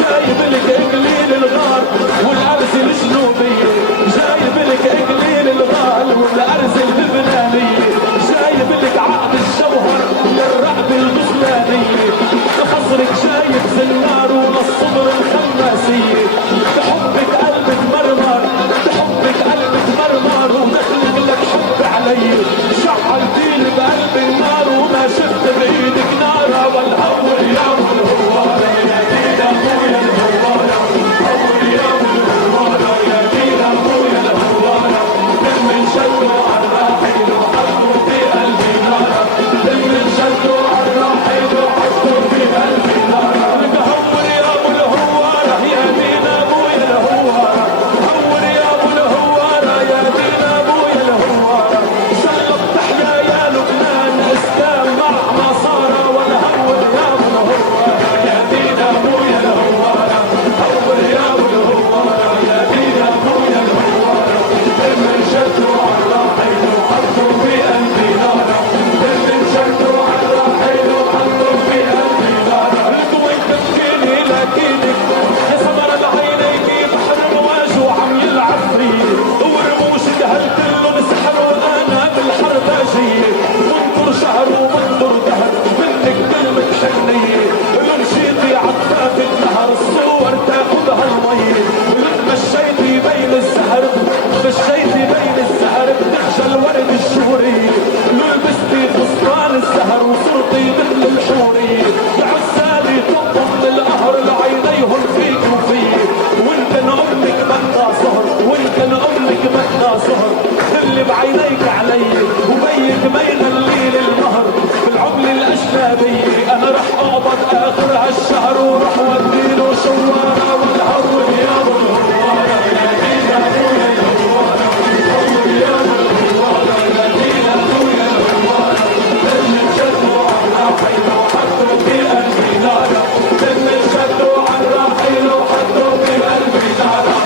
جايب لك إقليل الغار والأرز الجنوبية جايب لك إقليل الغار والأرز اللبنانية جايب لك عقد الجوهر للرعب البسلانية لخصرك جايب زنار وللصبر الخماسية بحبك قلبك مرمر بحبك قلبك مرمر ودخلك لك حب علي شعلتيني بقلب النار وما شفت بإيدك نارا والهور يا والهوارة يا دينا أبويا الهوارة هور يا والهوارة يا دينا أبويا الهوارة من شدوا عالراحل وحطوا في قلبي نارا من شدوا عالراحل وحطوا في قلبي نارا هور يا والهوارة يا دينا أبويا الهوارة هور يا والهوارة يا دينا أبويا الهوارة شلب تحيا يا لبنان إسلام مع نصارى والهور يا والهوارة يا دينا أبويا الهوارة هور يا والهوارة يا دينا أبويا الهوارة من شدوا عالراحل وحطوا في قلبي نارا من شدوا عالراحل وحطوا في قلبي نارا القوي تبكيني لكنك يا سمر بعينيكي بحر مواج وعم يلعب فيه ورموش دهلت له سحر وانا بالحرباجية منظر شهر ومنظر دهر منك كلمة حنية مشيتي عطفاف النهر الصور تاخدها المية مشيتي بين الزهر مشيتي بين الزهر بتخشى الورد الشهورية لبستي فستان الزهر وصرتي مثل الحورية العسالي تقطم للقهر لعينيهم فيك وفيه وان كان امك بدها صهر وان كان امك بدها صهر اللي بعينيك علي وبيك ما يغلي المهر بالعقل الاجنبيه انا رح اقبض اخر هالشهر ورح وديله شوارة والهور يا والهوارة يا دينا ابويا الهوارة هور يا والهوارة يا دينا ابويا الهوارة من شدوا عالراحل وحطوا في قلبي نارا من شدوا عالراحل وحطوا في قلبي نارا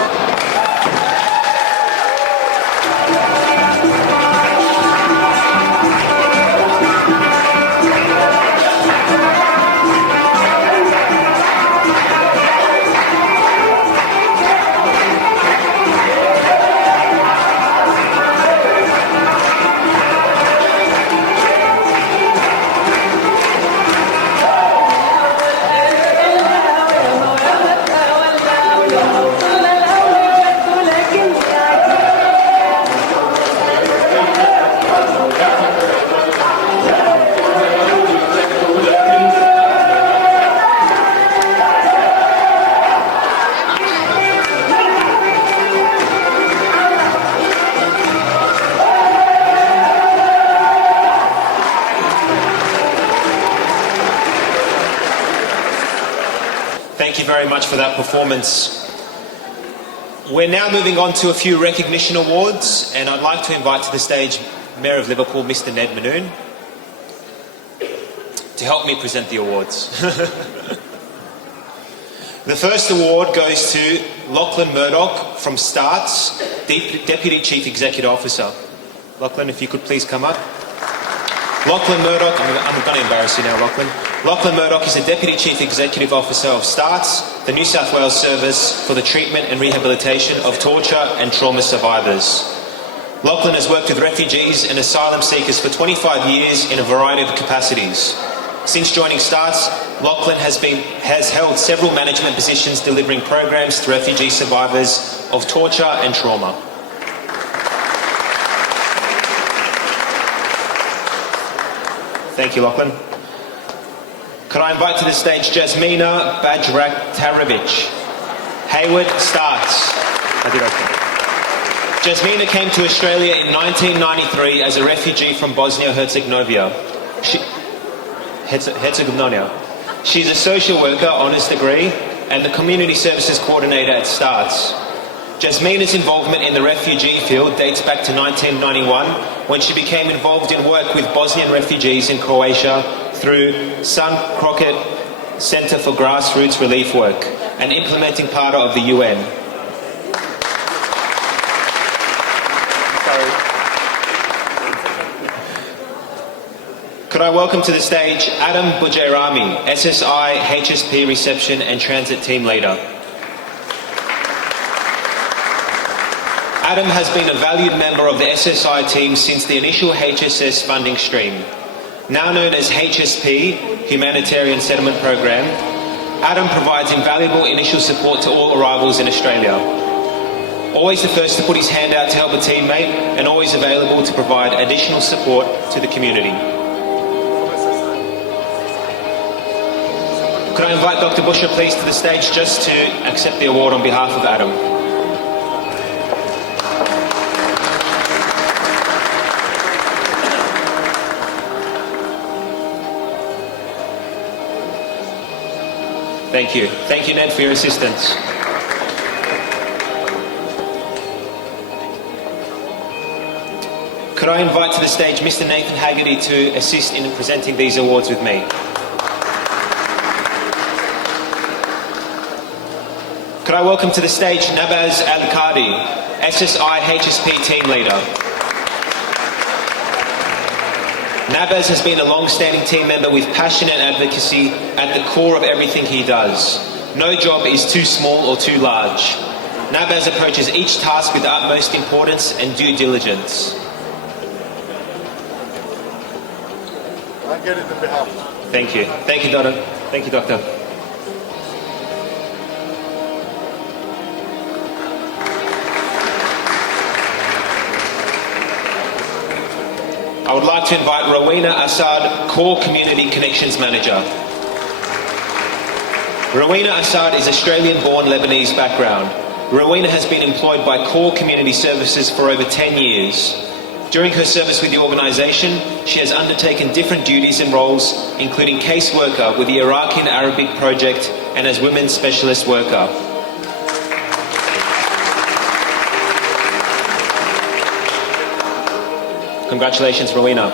Thank you very much for that performance. We're now moving on to a few recognition awards, and I'd like to invite to the stage Mayor of Liverpool, Mr. Ned Manoon, to help me present the awards. The first award goes to Lachlan Murdoch from STARTS, Deputy Chief Executive Officer. Lachlan, if you could please come up. Lachlan Murdoch, I'm going to embarrass you now, Lachlan. Lachlan Murdoch is the Deputy Chief Executive Officer of STARTS, the New South Wales Service for the Treatment and Rehabilitation of Torture and Trauma Survivors. Lachlan has worked with refugees and asylum seekers for 25 years in a variety of capacities. Since joining STARTS, Lachlan has held several management positions delivering programs to refugee survivors of torture and trauma. Thank you, Lachlan. Could I invite to the stage Jasmina Bajraktarevic, Hayward STARTS. I did okay. Jasmina came to Australia in 1993 as a refugee from Bosnia-Herzegovina. She's a social worker, honours degree, and the Community Services Coordinator at STARTS. Jasmina's involvement in the refugee field dates back to 1991, when she became involved in work with Bosnian refugees in Croatia through Sun Crockett Centre for Grassroots Relief Work, an implementing partner of the UN. Could I welcome to the stage Adam Bujairami, SSI HSP Reception and Transit Team Leader. Adam has been a valued member of the SSI team since the initial HSS funding stream. Now known as HSP, Humanitarian Settlement Program, Adam provides invaluable initial support to all arrivals in Australia. Always the first to put his hand out to help a teammate and always available to provide additional support to the community. Could I invite Dr. Busher please to the stage just to accept the award on behalf of Adam. Thank you. Thank you, Ned, for your assistance. Could I invite to the stage Mr. Nathan Haggerty to assist in presenting these awards with me? Could I welcome to the stage Nabaz Al-Qadi, SSI HSP Team Leader. Nabaz has been a long-standing team member with passion and advocacy at the core of everything he does. No job is too small or too large. Nabaz approaches each task with the utmost importance and due diligence. I get it on behalf. Thank you. Thank you, Doctor. Thank you, Doctor. I would like to invite Rowena Assad, Core Community Connections Manager. Rowena Assad is Australian-born Lebanese background. Rowena has been employed by Core Community Services for over 10 years. During her service with the organisation, she has undertaken different duties and roles, including caseworker with the Iraqi and Arabic project and as Women's Specialist Worker. Congratulations, Rowena.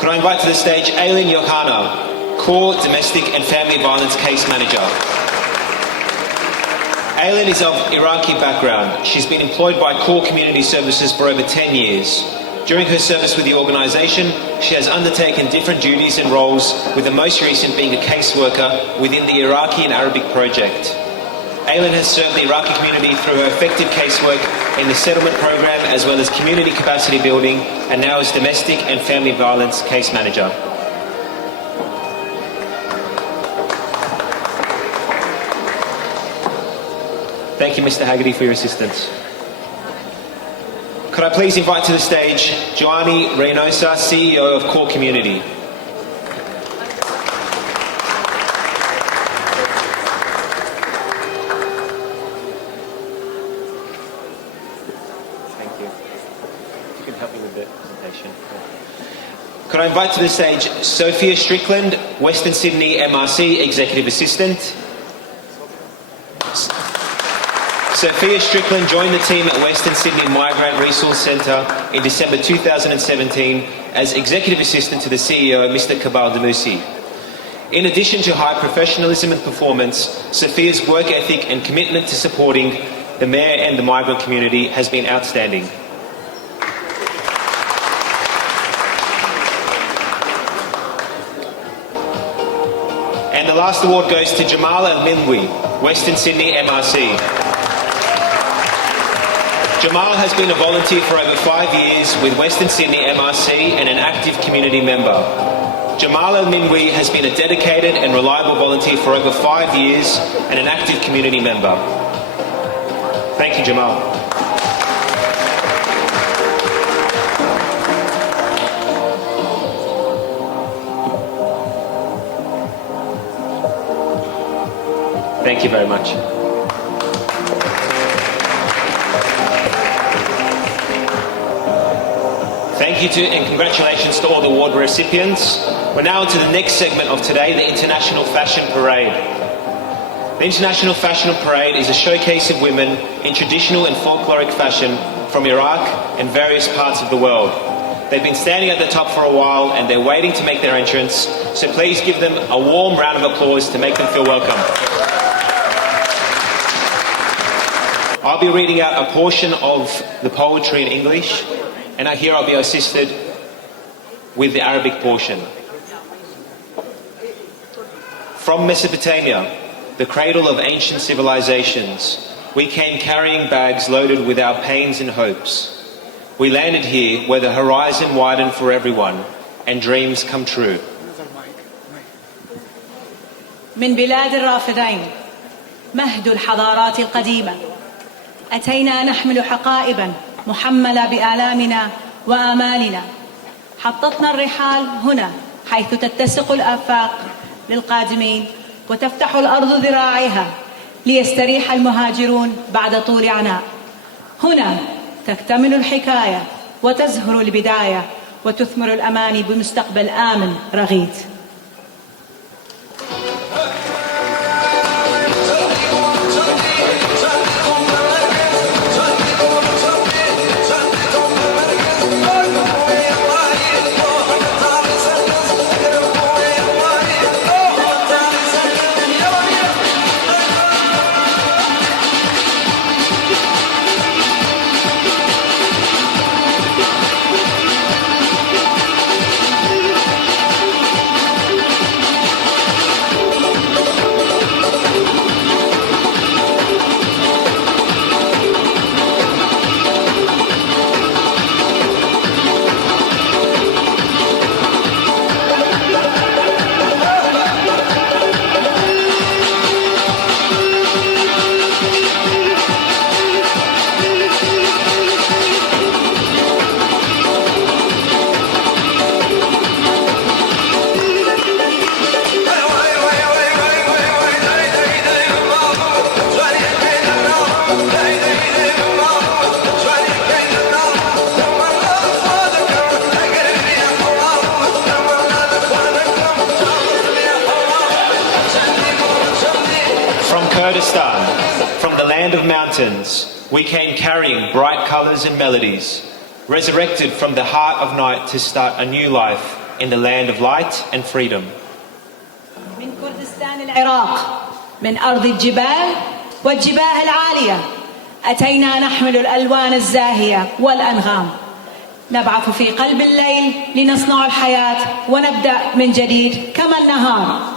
Could I invite to the stage Aileen Yohana, Core Domestic and Family Violence Case Manager. Aileen is of Iraqi background. She's been employed by Core Community Services for over 10 years. During her service with the organisation, she has undertaken different duties and roles, with the most recent being a caseworker within the Iraqi and Arabic project. Aileen has served the Iraqi community through her effective casework in the settlement program as well as community capacity building, and now is Domestic and Family Violence Case Manager. Thank you, Mr. Haggerty, for your assistance. Could I please invite to the stage Joanny Reynosa, CEO of Core Community. Could I invite to the stage Sophia Strickland, Western Sydney MRC Executive Assistant. Sophia Strickland joined the team at Western Sydney Migrant Resource Centre in December 2017 as Executive Assistant to the CEO, Mr. Kabal Demusi. In addition to high professionalism and performance, Sophia's work ethic and commitment to supporting the Mayor and the migrant community has been outstanding. And the last award goes to Jamal Al-Milwi, Western Sydney MRC. Jamal has been a volunteer for over 5 years with Western Sydney MRC and an active community member. Jamal Al-Milwi has been a dedicated and reliable volunteer for over 5 years and an active community member. Thank you, Jamal. Thank you very much. Thank you to and congratulations to all the award recipients. We're now into the next segment of today, the International Fashion Parade. The International Fashion Parade is a showcase of women in traditional and folkloric fashion from Iraq and various parts of the world. They've been standing at the top for a while and they're waiting to make their entrance, so please give them a warm round of applause to make them feel welcome. I'll be reading out a portion of the poetry in English, and here I'll be assisted with the Arabic portion. From Mesopotamia, the cradle of ancient civilizations, we came carrying bags loaded with our pains and hopes. We landed here where the horizon widened for everyone and dreams come true. من بلاد الرافدين مهد الحضارات القديمة أتينا نحمل حقائبا محملة بآلامنا وآمالنا. حطتنا الرحال هنا حيث تتسق الآفاق للقادمين وتفتح الأرض ذراعيها ليستريح المهاجرون بعد طول عناء. هنا تكتمل الحكاية وتزهر البداية وتثمر الأماني بمستقبل آمن رغيد. From the land of mountains, we came carrying bright colours and melodies, resurrected from the heart of night to start a new life in the land of light and freedom. من كردستان العراق من أرض الجبال والجباه العالية أتينا نحمل الألوان الزاهية والأنغام. نبعث في قلب الليل لنصنع الحياة ونبدأ من جديد كما النهار.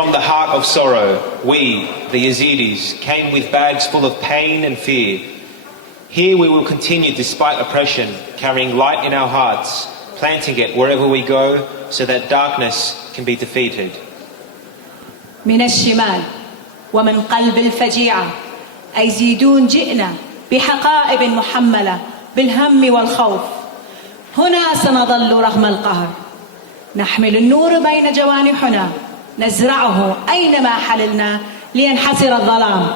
From the heart of sorrow, we, the Yazidis, came with bags full of pain and fear. Here we will continue despite oppression, carrying light in our hearts, planting it wherever we go so that darkness can be defeated. من الشمال ومن قلب الفجيعة أي زيدون جئنا بحقائب محملة بالهم والخوف. هنا سنظل رغم القهر نحمل النور بين جوانحنا نزرعه أينما حللنا لينحسر الظلام.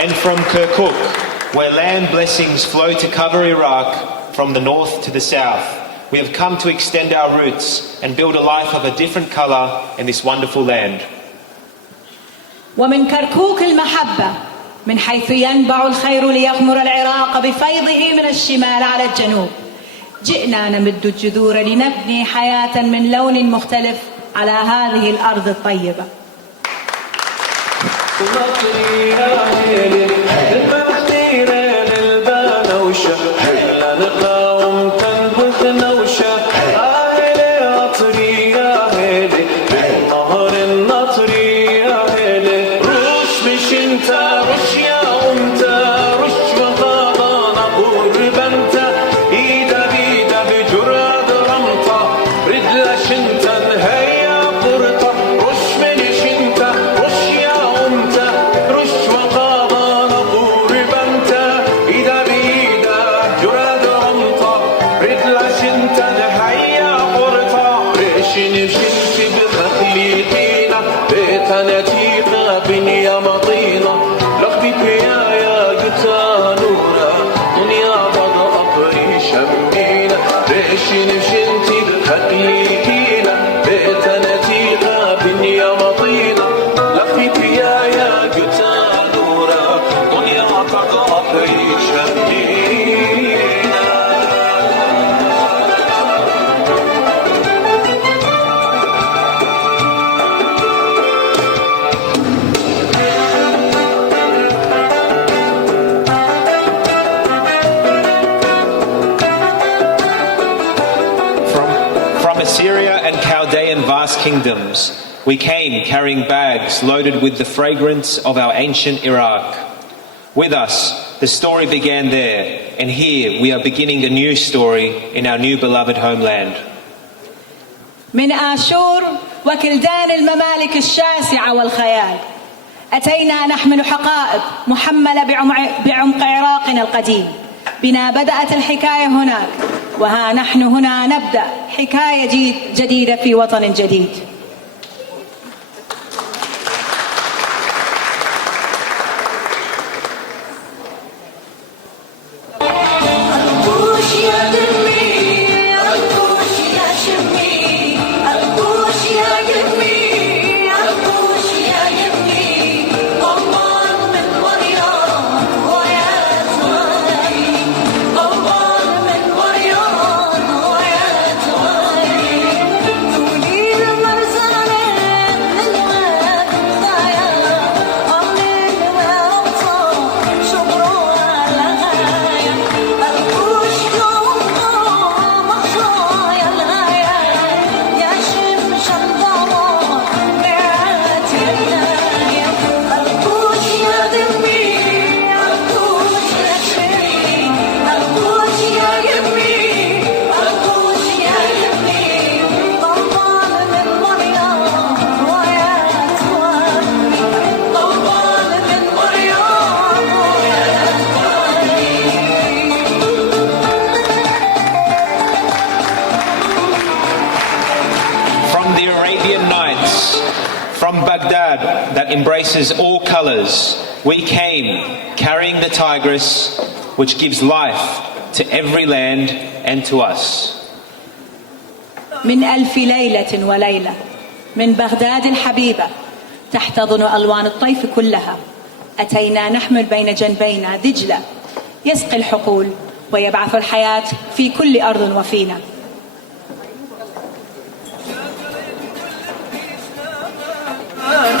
and from Kirkuk, where land blessings flow to cover Iraq from the north to the south, we have come to extend our roots and build a life of a different colour in this wonderful land. ومن كركوك المحبة من حيث ينبع الخير ليغمر العراق بفيضه من الشمال على الجنوب، جئنا نمد الجذور لنبني حياة من لون مختلف على هذه الأرض الطيبة. Kingdoms, we came carrying bags loaded with the fragrance of our ancient Iraq. With us, the story began there, and here we are beginning a new story in our new beloved homeland. من آشور وكلدان الممالك الشاسعة والخيال أتينا نحمل حقائب محملة بعمق عراقنا القديم. بنا بدأت الحكاية هناك، وها نحن هنا نبدأ حكاية جديدة في وطن جديد. That embraces all colours, we came carrying the tigress which gives life to every land and to us. من ألف ليلة وليلة من بغداد الحبيبة تحتضن ألوان الطيف كلها، أتينا نحمل بين جنبينا دجلة يسقي الحقول ويبعث الحياة في كل أرض وفينا. Oh,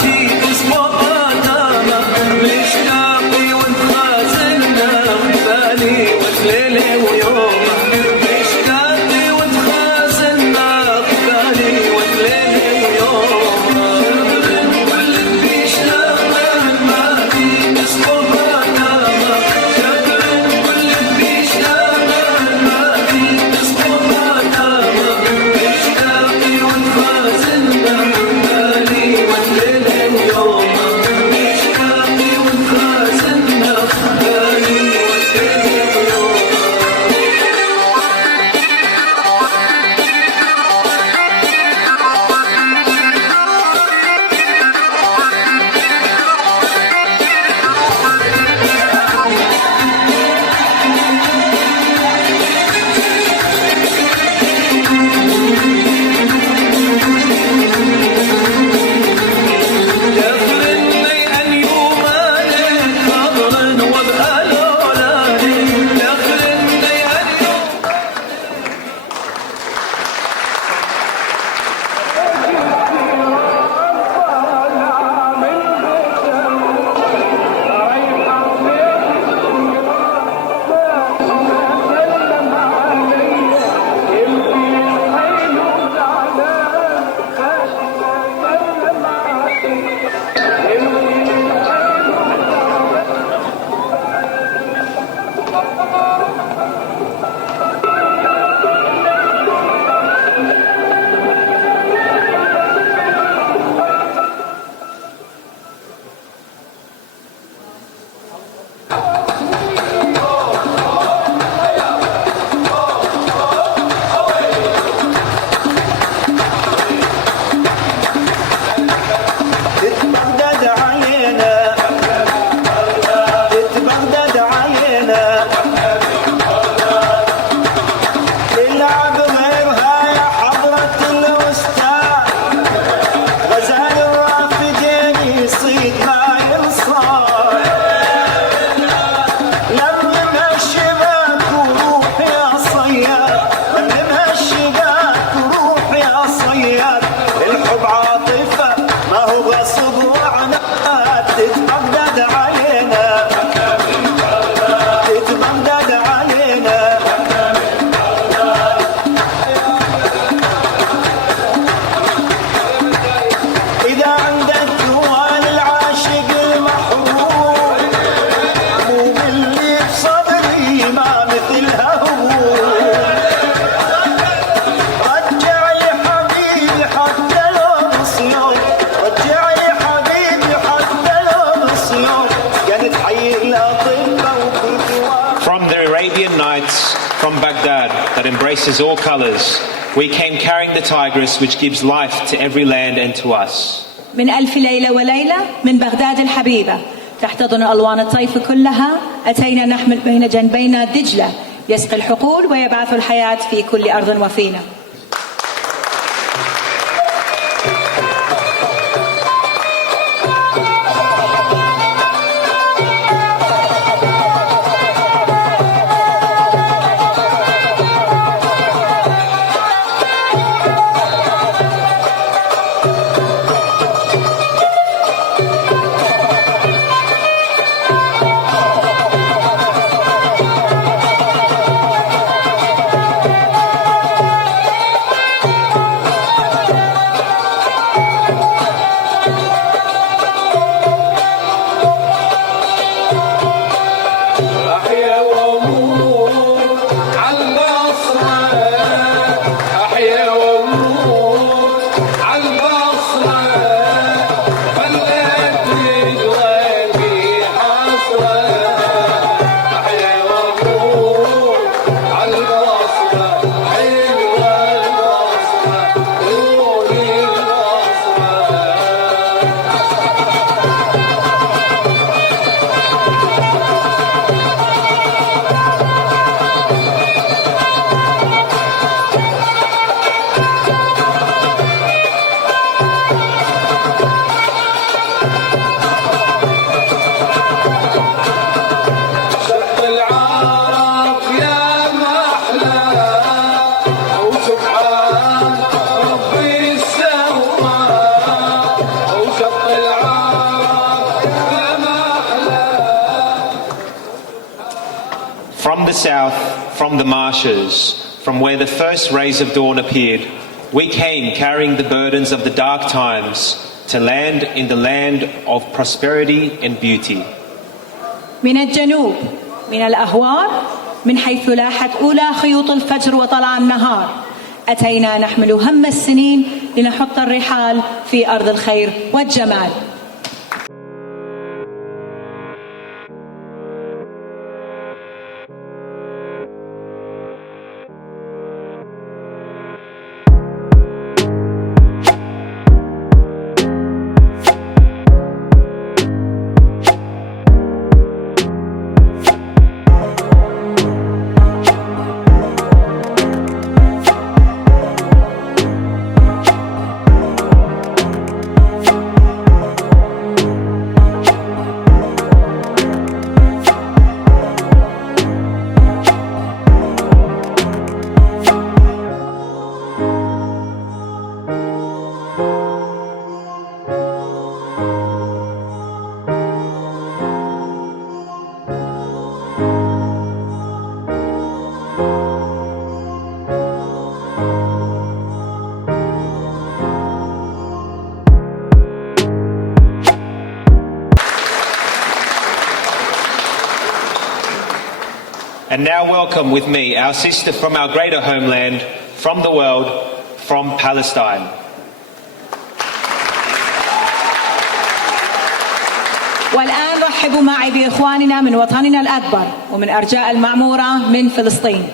From the Arabian Nights, from Baghdad, that embraces all colours, we came carrying the tigress which gives life to every land and to us. من ألف ليلة وليلة من بغداد الحبيبة تحتضن ألوان الطيف كلها أتينا نحمل بين جنبينا دجلة يسقي الحقول ويبعث الحياة في كل أرض وفينا. From the south, from the marshes, from where the first rays of dawn appeared, we came carrying the burdens of the dark times to land in the land of prosperity and beauty. من الجنوب من الأهوار من حيث لاحت أولى خيوط الفجر وطلع النهار أتينا نحمل هم السنين لنحط الرحال في أرض الخير والجمال. And now welcome with me our sister from our greater homeland, from the world, from Palestine. والآن رحبوا معي بإخواننا من وطننا الأكبر ومن أرجاء المعمورة من فلسطين.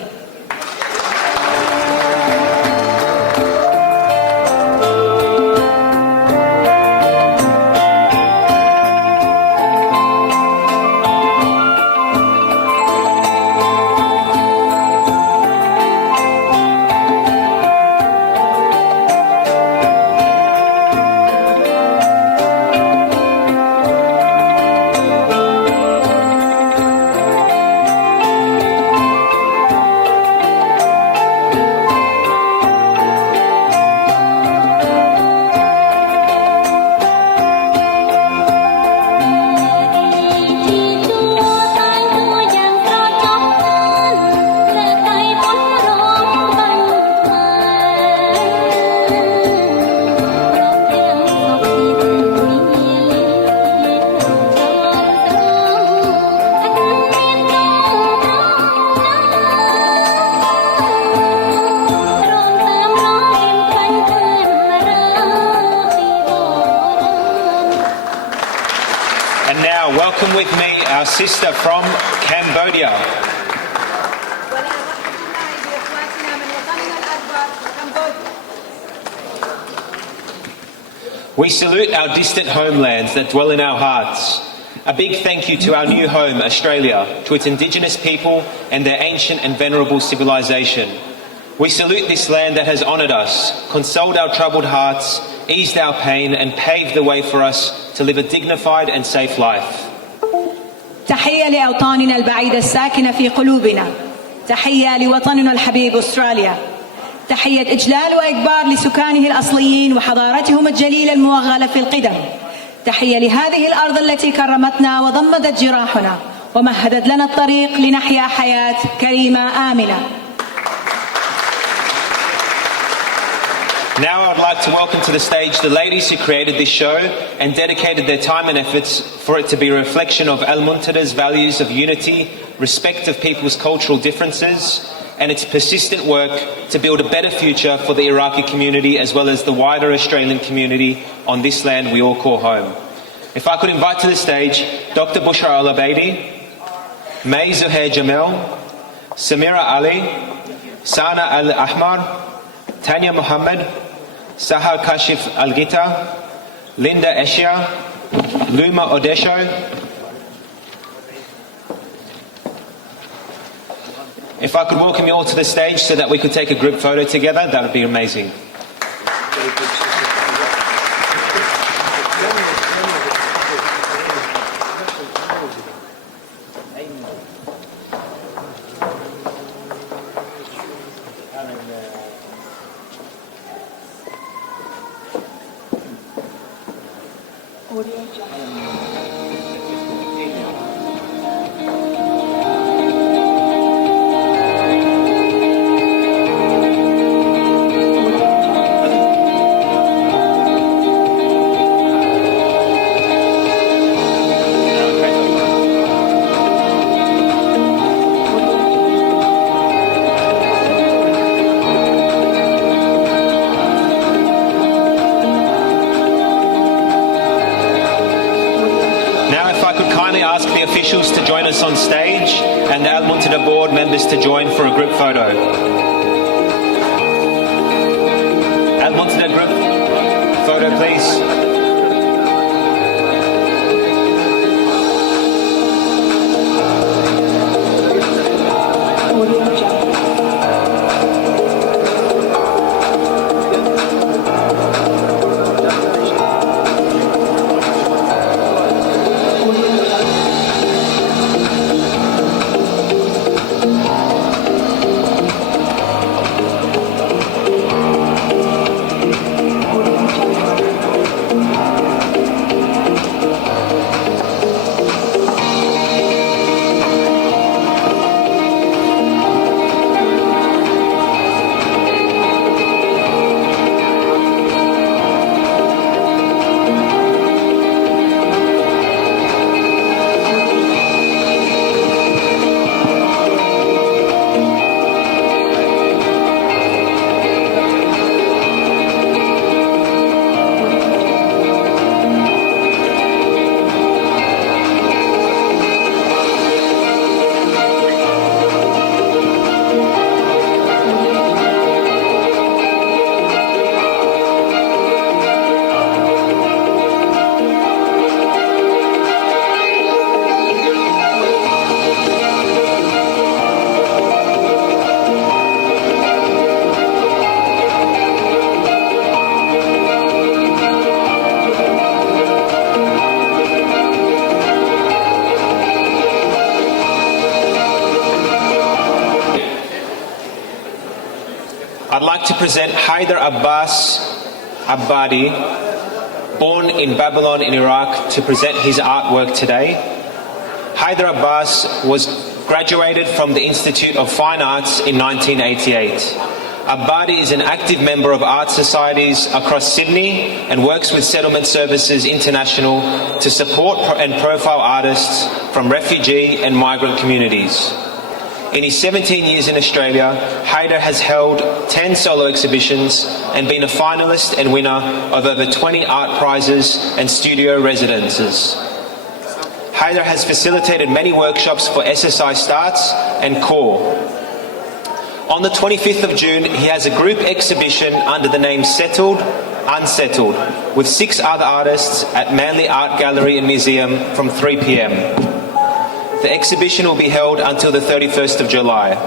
our sister from Cambodia. We salute our distant homelands that dwell in our hearts. A big thank you to our new home, Australia, to its Indigenous people and their ancient and venerable civilization. We salute this land that has honoured us, consoled our troubled hearts, eased our pain and paved the way for us to live a dignified and safe life. تحية لأوطاننا البعيدة الساكنة في قلوبنا. تحية لوطننا الحبيب أستراليا. تحية إجلال وإكبار لسكانه الأصليين وحضارتهم الجليلة الموغلة في القدم. تحية لهذه الأرض التي كرمتنا وضمدت جراحنا ومهدت لنا الطريق لنحيا حياة كريمة آمنة. Now I would like to welcome to the stage the ladies who created this show and dedicated their time and efforts for it to be a reflection of Al-Muntada's values of unity, respect of people's cultural differences, and its persistent work to build a better future for the Iraqi community as well as the wider Australian community on this land we all call home. If I could invite to the stage Dr. Bushra Al-Abaidi, May Zuhair Jamel, Samira Ali, Sana Al-Ahmar, Tanya Muhammad, Sahar Kashif Al-Gita, Linda Eshia, Luma Odesho. If I could welcome you all to the stage so that we could take a group photo together, that would be amazing. To join us on stage and the Al-Muntada board members to join for a group photo. Al-Muntada group photo, please. I'd like to present Haider Abbas Abbadi, born in Babylon in Iraq, to present his artwork today. Haider Abbas was graduated from the Institute of Fine Arts in 1988. Abbadi is an active member of art societies across Sydney and works with Settlement Services International to support and profile artists from refugee and migrant communities. In his 17 years in Australia, Haider has held 10 solo exhibitions and been a finalist and winner of over 20 art prizes and studio residences. Haider has facilitated many workshops for SSI Starts and CORE. On the 25th of June, he has a group exhibition under the name Settled, Unsettled, with 6 other artists at Manly Art Gallery and Museum from 3 p.m. The exhibition will be held until the 31st of July.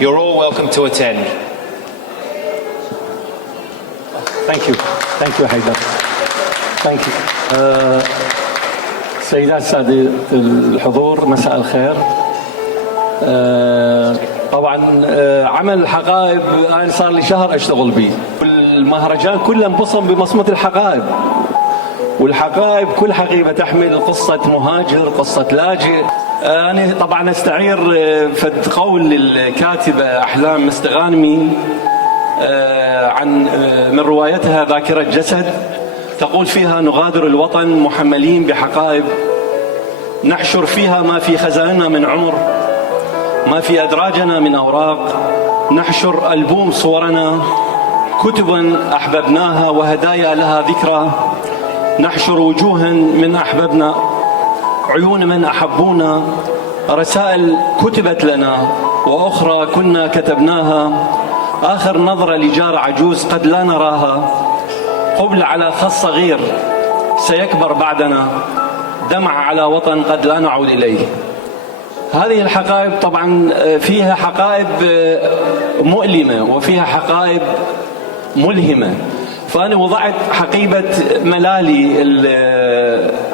You're all welcome to attend. Thank you. Thank you, Haider. Thank you. سيدات السادة الحضور، مساء الخير. طبعا عمل الحقائب أنا صار لي شهر أشتغل به. المهرجان كله انبصم بمصمة الحقائب، والحقائب كل حقيبة تحمل قصة مهاجر، قصة لاجئ. أنا طبعا أستعير فد قول للكاتبة أحلام مستغانمي من روايتها ذاكرة جسد، تقول فيها: نغادر الوطن محملين بحقائب نحشر فيها ما في خزائننا من عمر، ما في أدراجنا من أوراق، نحشر ألبوم صورنا، كتبا أحببناها وهدايا لها ذكرى، نحشر وجوها من أحببنا، عيون من أحبونا، رسائل كتبت لنا وأخرى كنا كتبناها، آخر نظرة لجار عجوز قد لا نراها، قبل على خص صغير سيكبر بعدنا، دمع على وطن قد لا نعود إليه. هذه الحقائب طبعا فيها حقائب مؤلمة وفيها حقائب ملهمة، فأنا وضعت حقيبة ملالي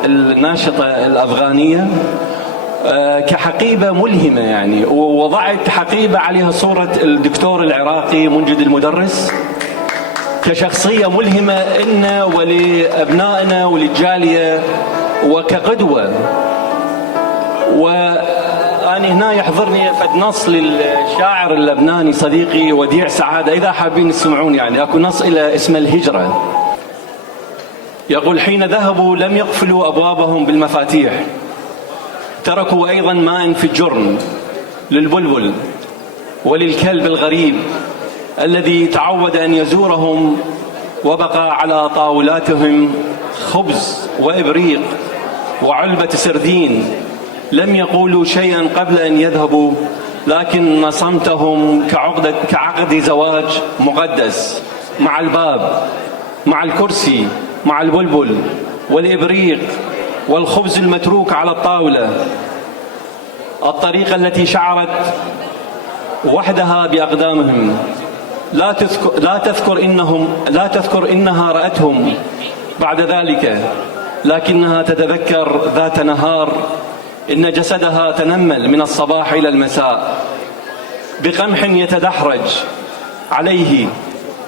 الناشطة الأفغانية كحقيبة ملهمة يعني، ووضعت حقيبة عليها صورة الدكتور العراقي منجد المدرس كشخصية ملهمة إلنا ولأبنائنا وللجالية وكقدوة. وأنا هنا يحضرني فد نص للشاعر اللبناني صديقي وديع سعادة، إذا حابين تسمعون يعني، أكو نص إلى اسم الهجرة، يقول: حين ذهبوا لم يقفلوا أبوابهم بالمفاتيح، تركوا أيضا ماء في الجرن للبلبل وللكلب الغريب الذي تعود أن يزورهم، وبقى على طاولاتهم خبز وإبريق وعلبة سردين. لم يقولوا شيئا قبل أن يذهبوا، لكن صمتهم كعقد زواج مقدس، مع الباب، مع الكرسي، مع البلبل والإبريق والخبز المتروك على الطاولة. الطريقة التي شعرت وحدها بأقدامهم، لا تذكر إنها رأتهم بعد ذلك، لكنها تتذكر ذات نهار إن جسدها تنمل من الصباح إلى المساء بقمح يتدحرج عليه،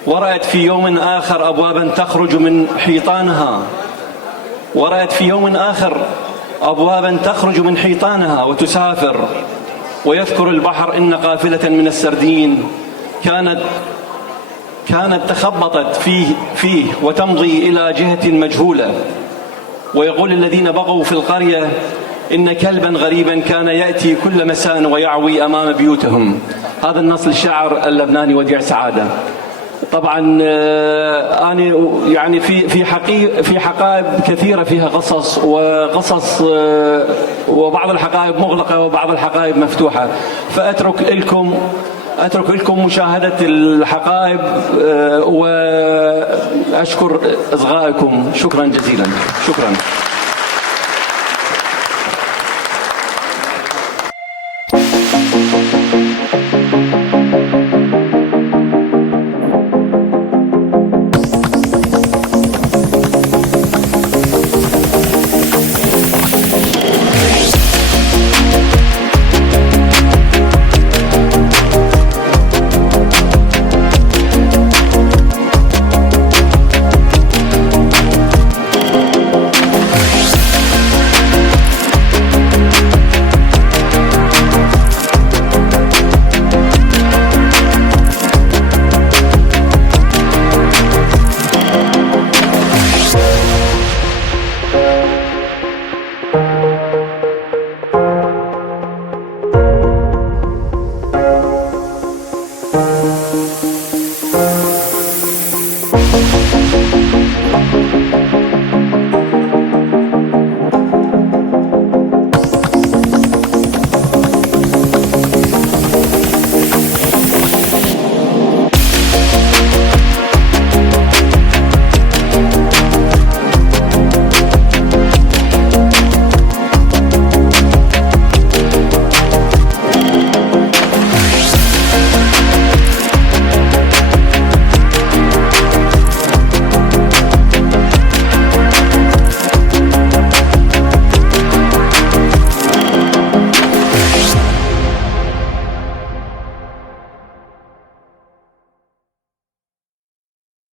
ورأت في يوم آخر أبوابا تخرج من حيطانها، ورأت في يوم آخر أبوابا تخرج من حيطانها وتسافر. ويذكر البحر إن قافلة من السردين كانت تخبطت فيه وتمضي إلى جهة مجهولة. ويقول الذين بقوا في القرية إن كلبا غريبا كان يأتي كل مساء ويعوي أمام بيوتهم. هذا النص للشاعر اللبناني وديع سعادة. طبعا أنا يعني في حقائب كثيرة فيها قصص وبعض الحقائب مغلقة وبعض الحقائب مفتوحة، فأترك لكم مشاهدة الحقائب وأشكر إصغائكم. شكرا جزيلا. شكرا.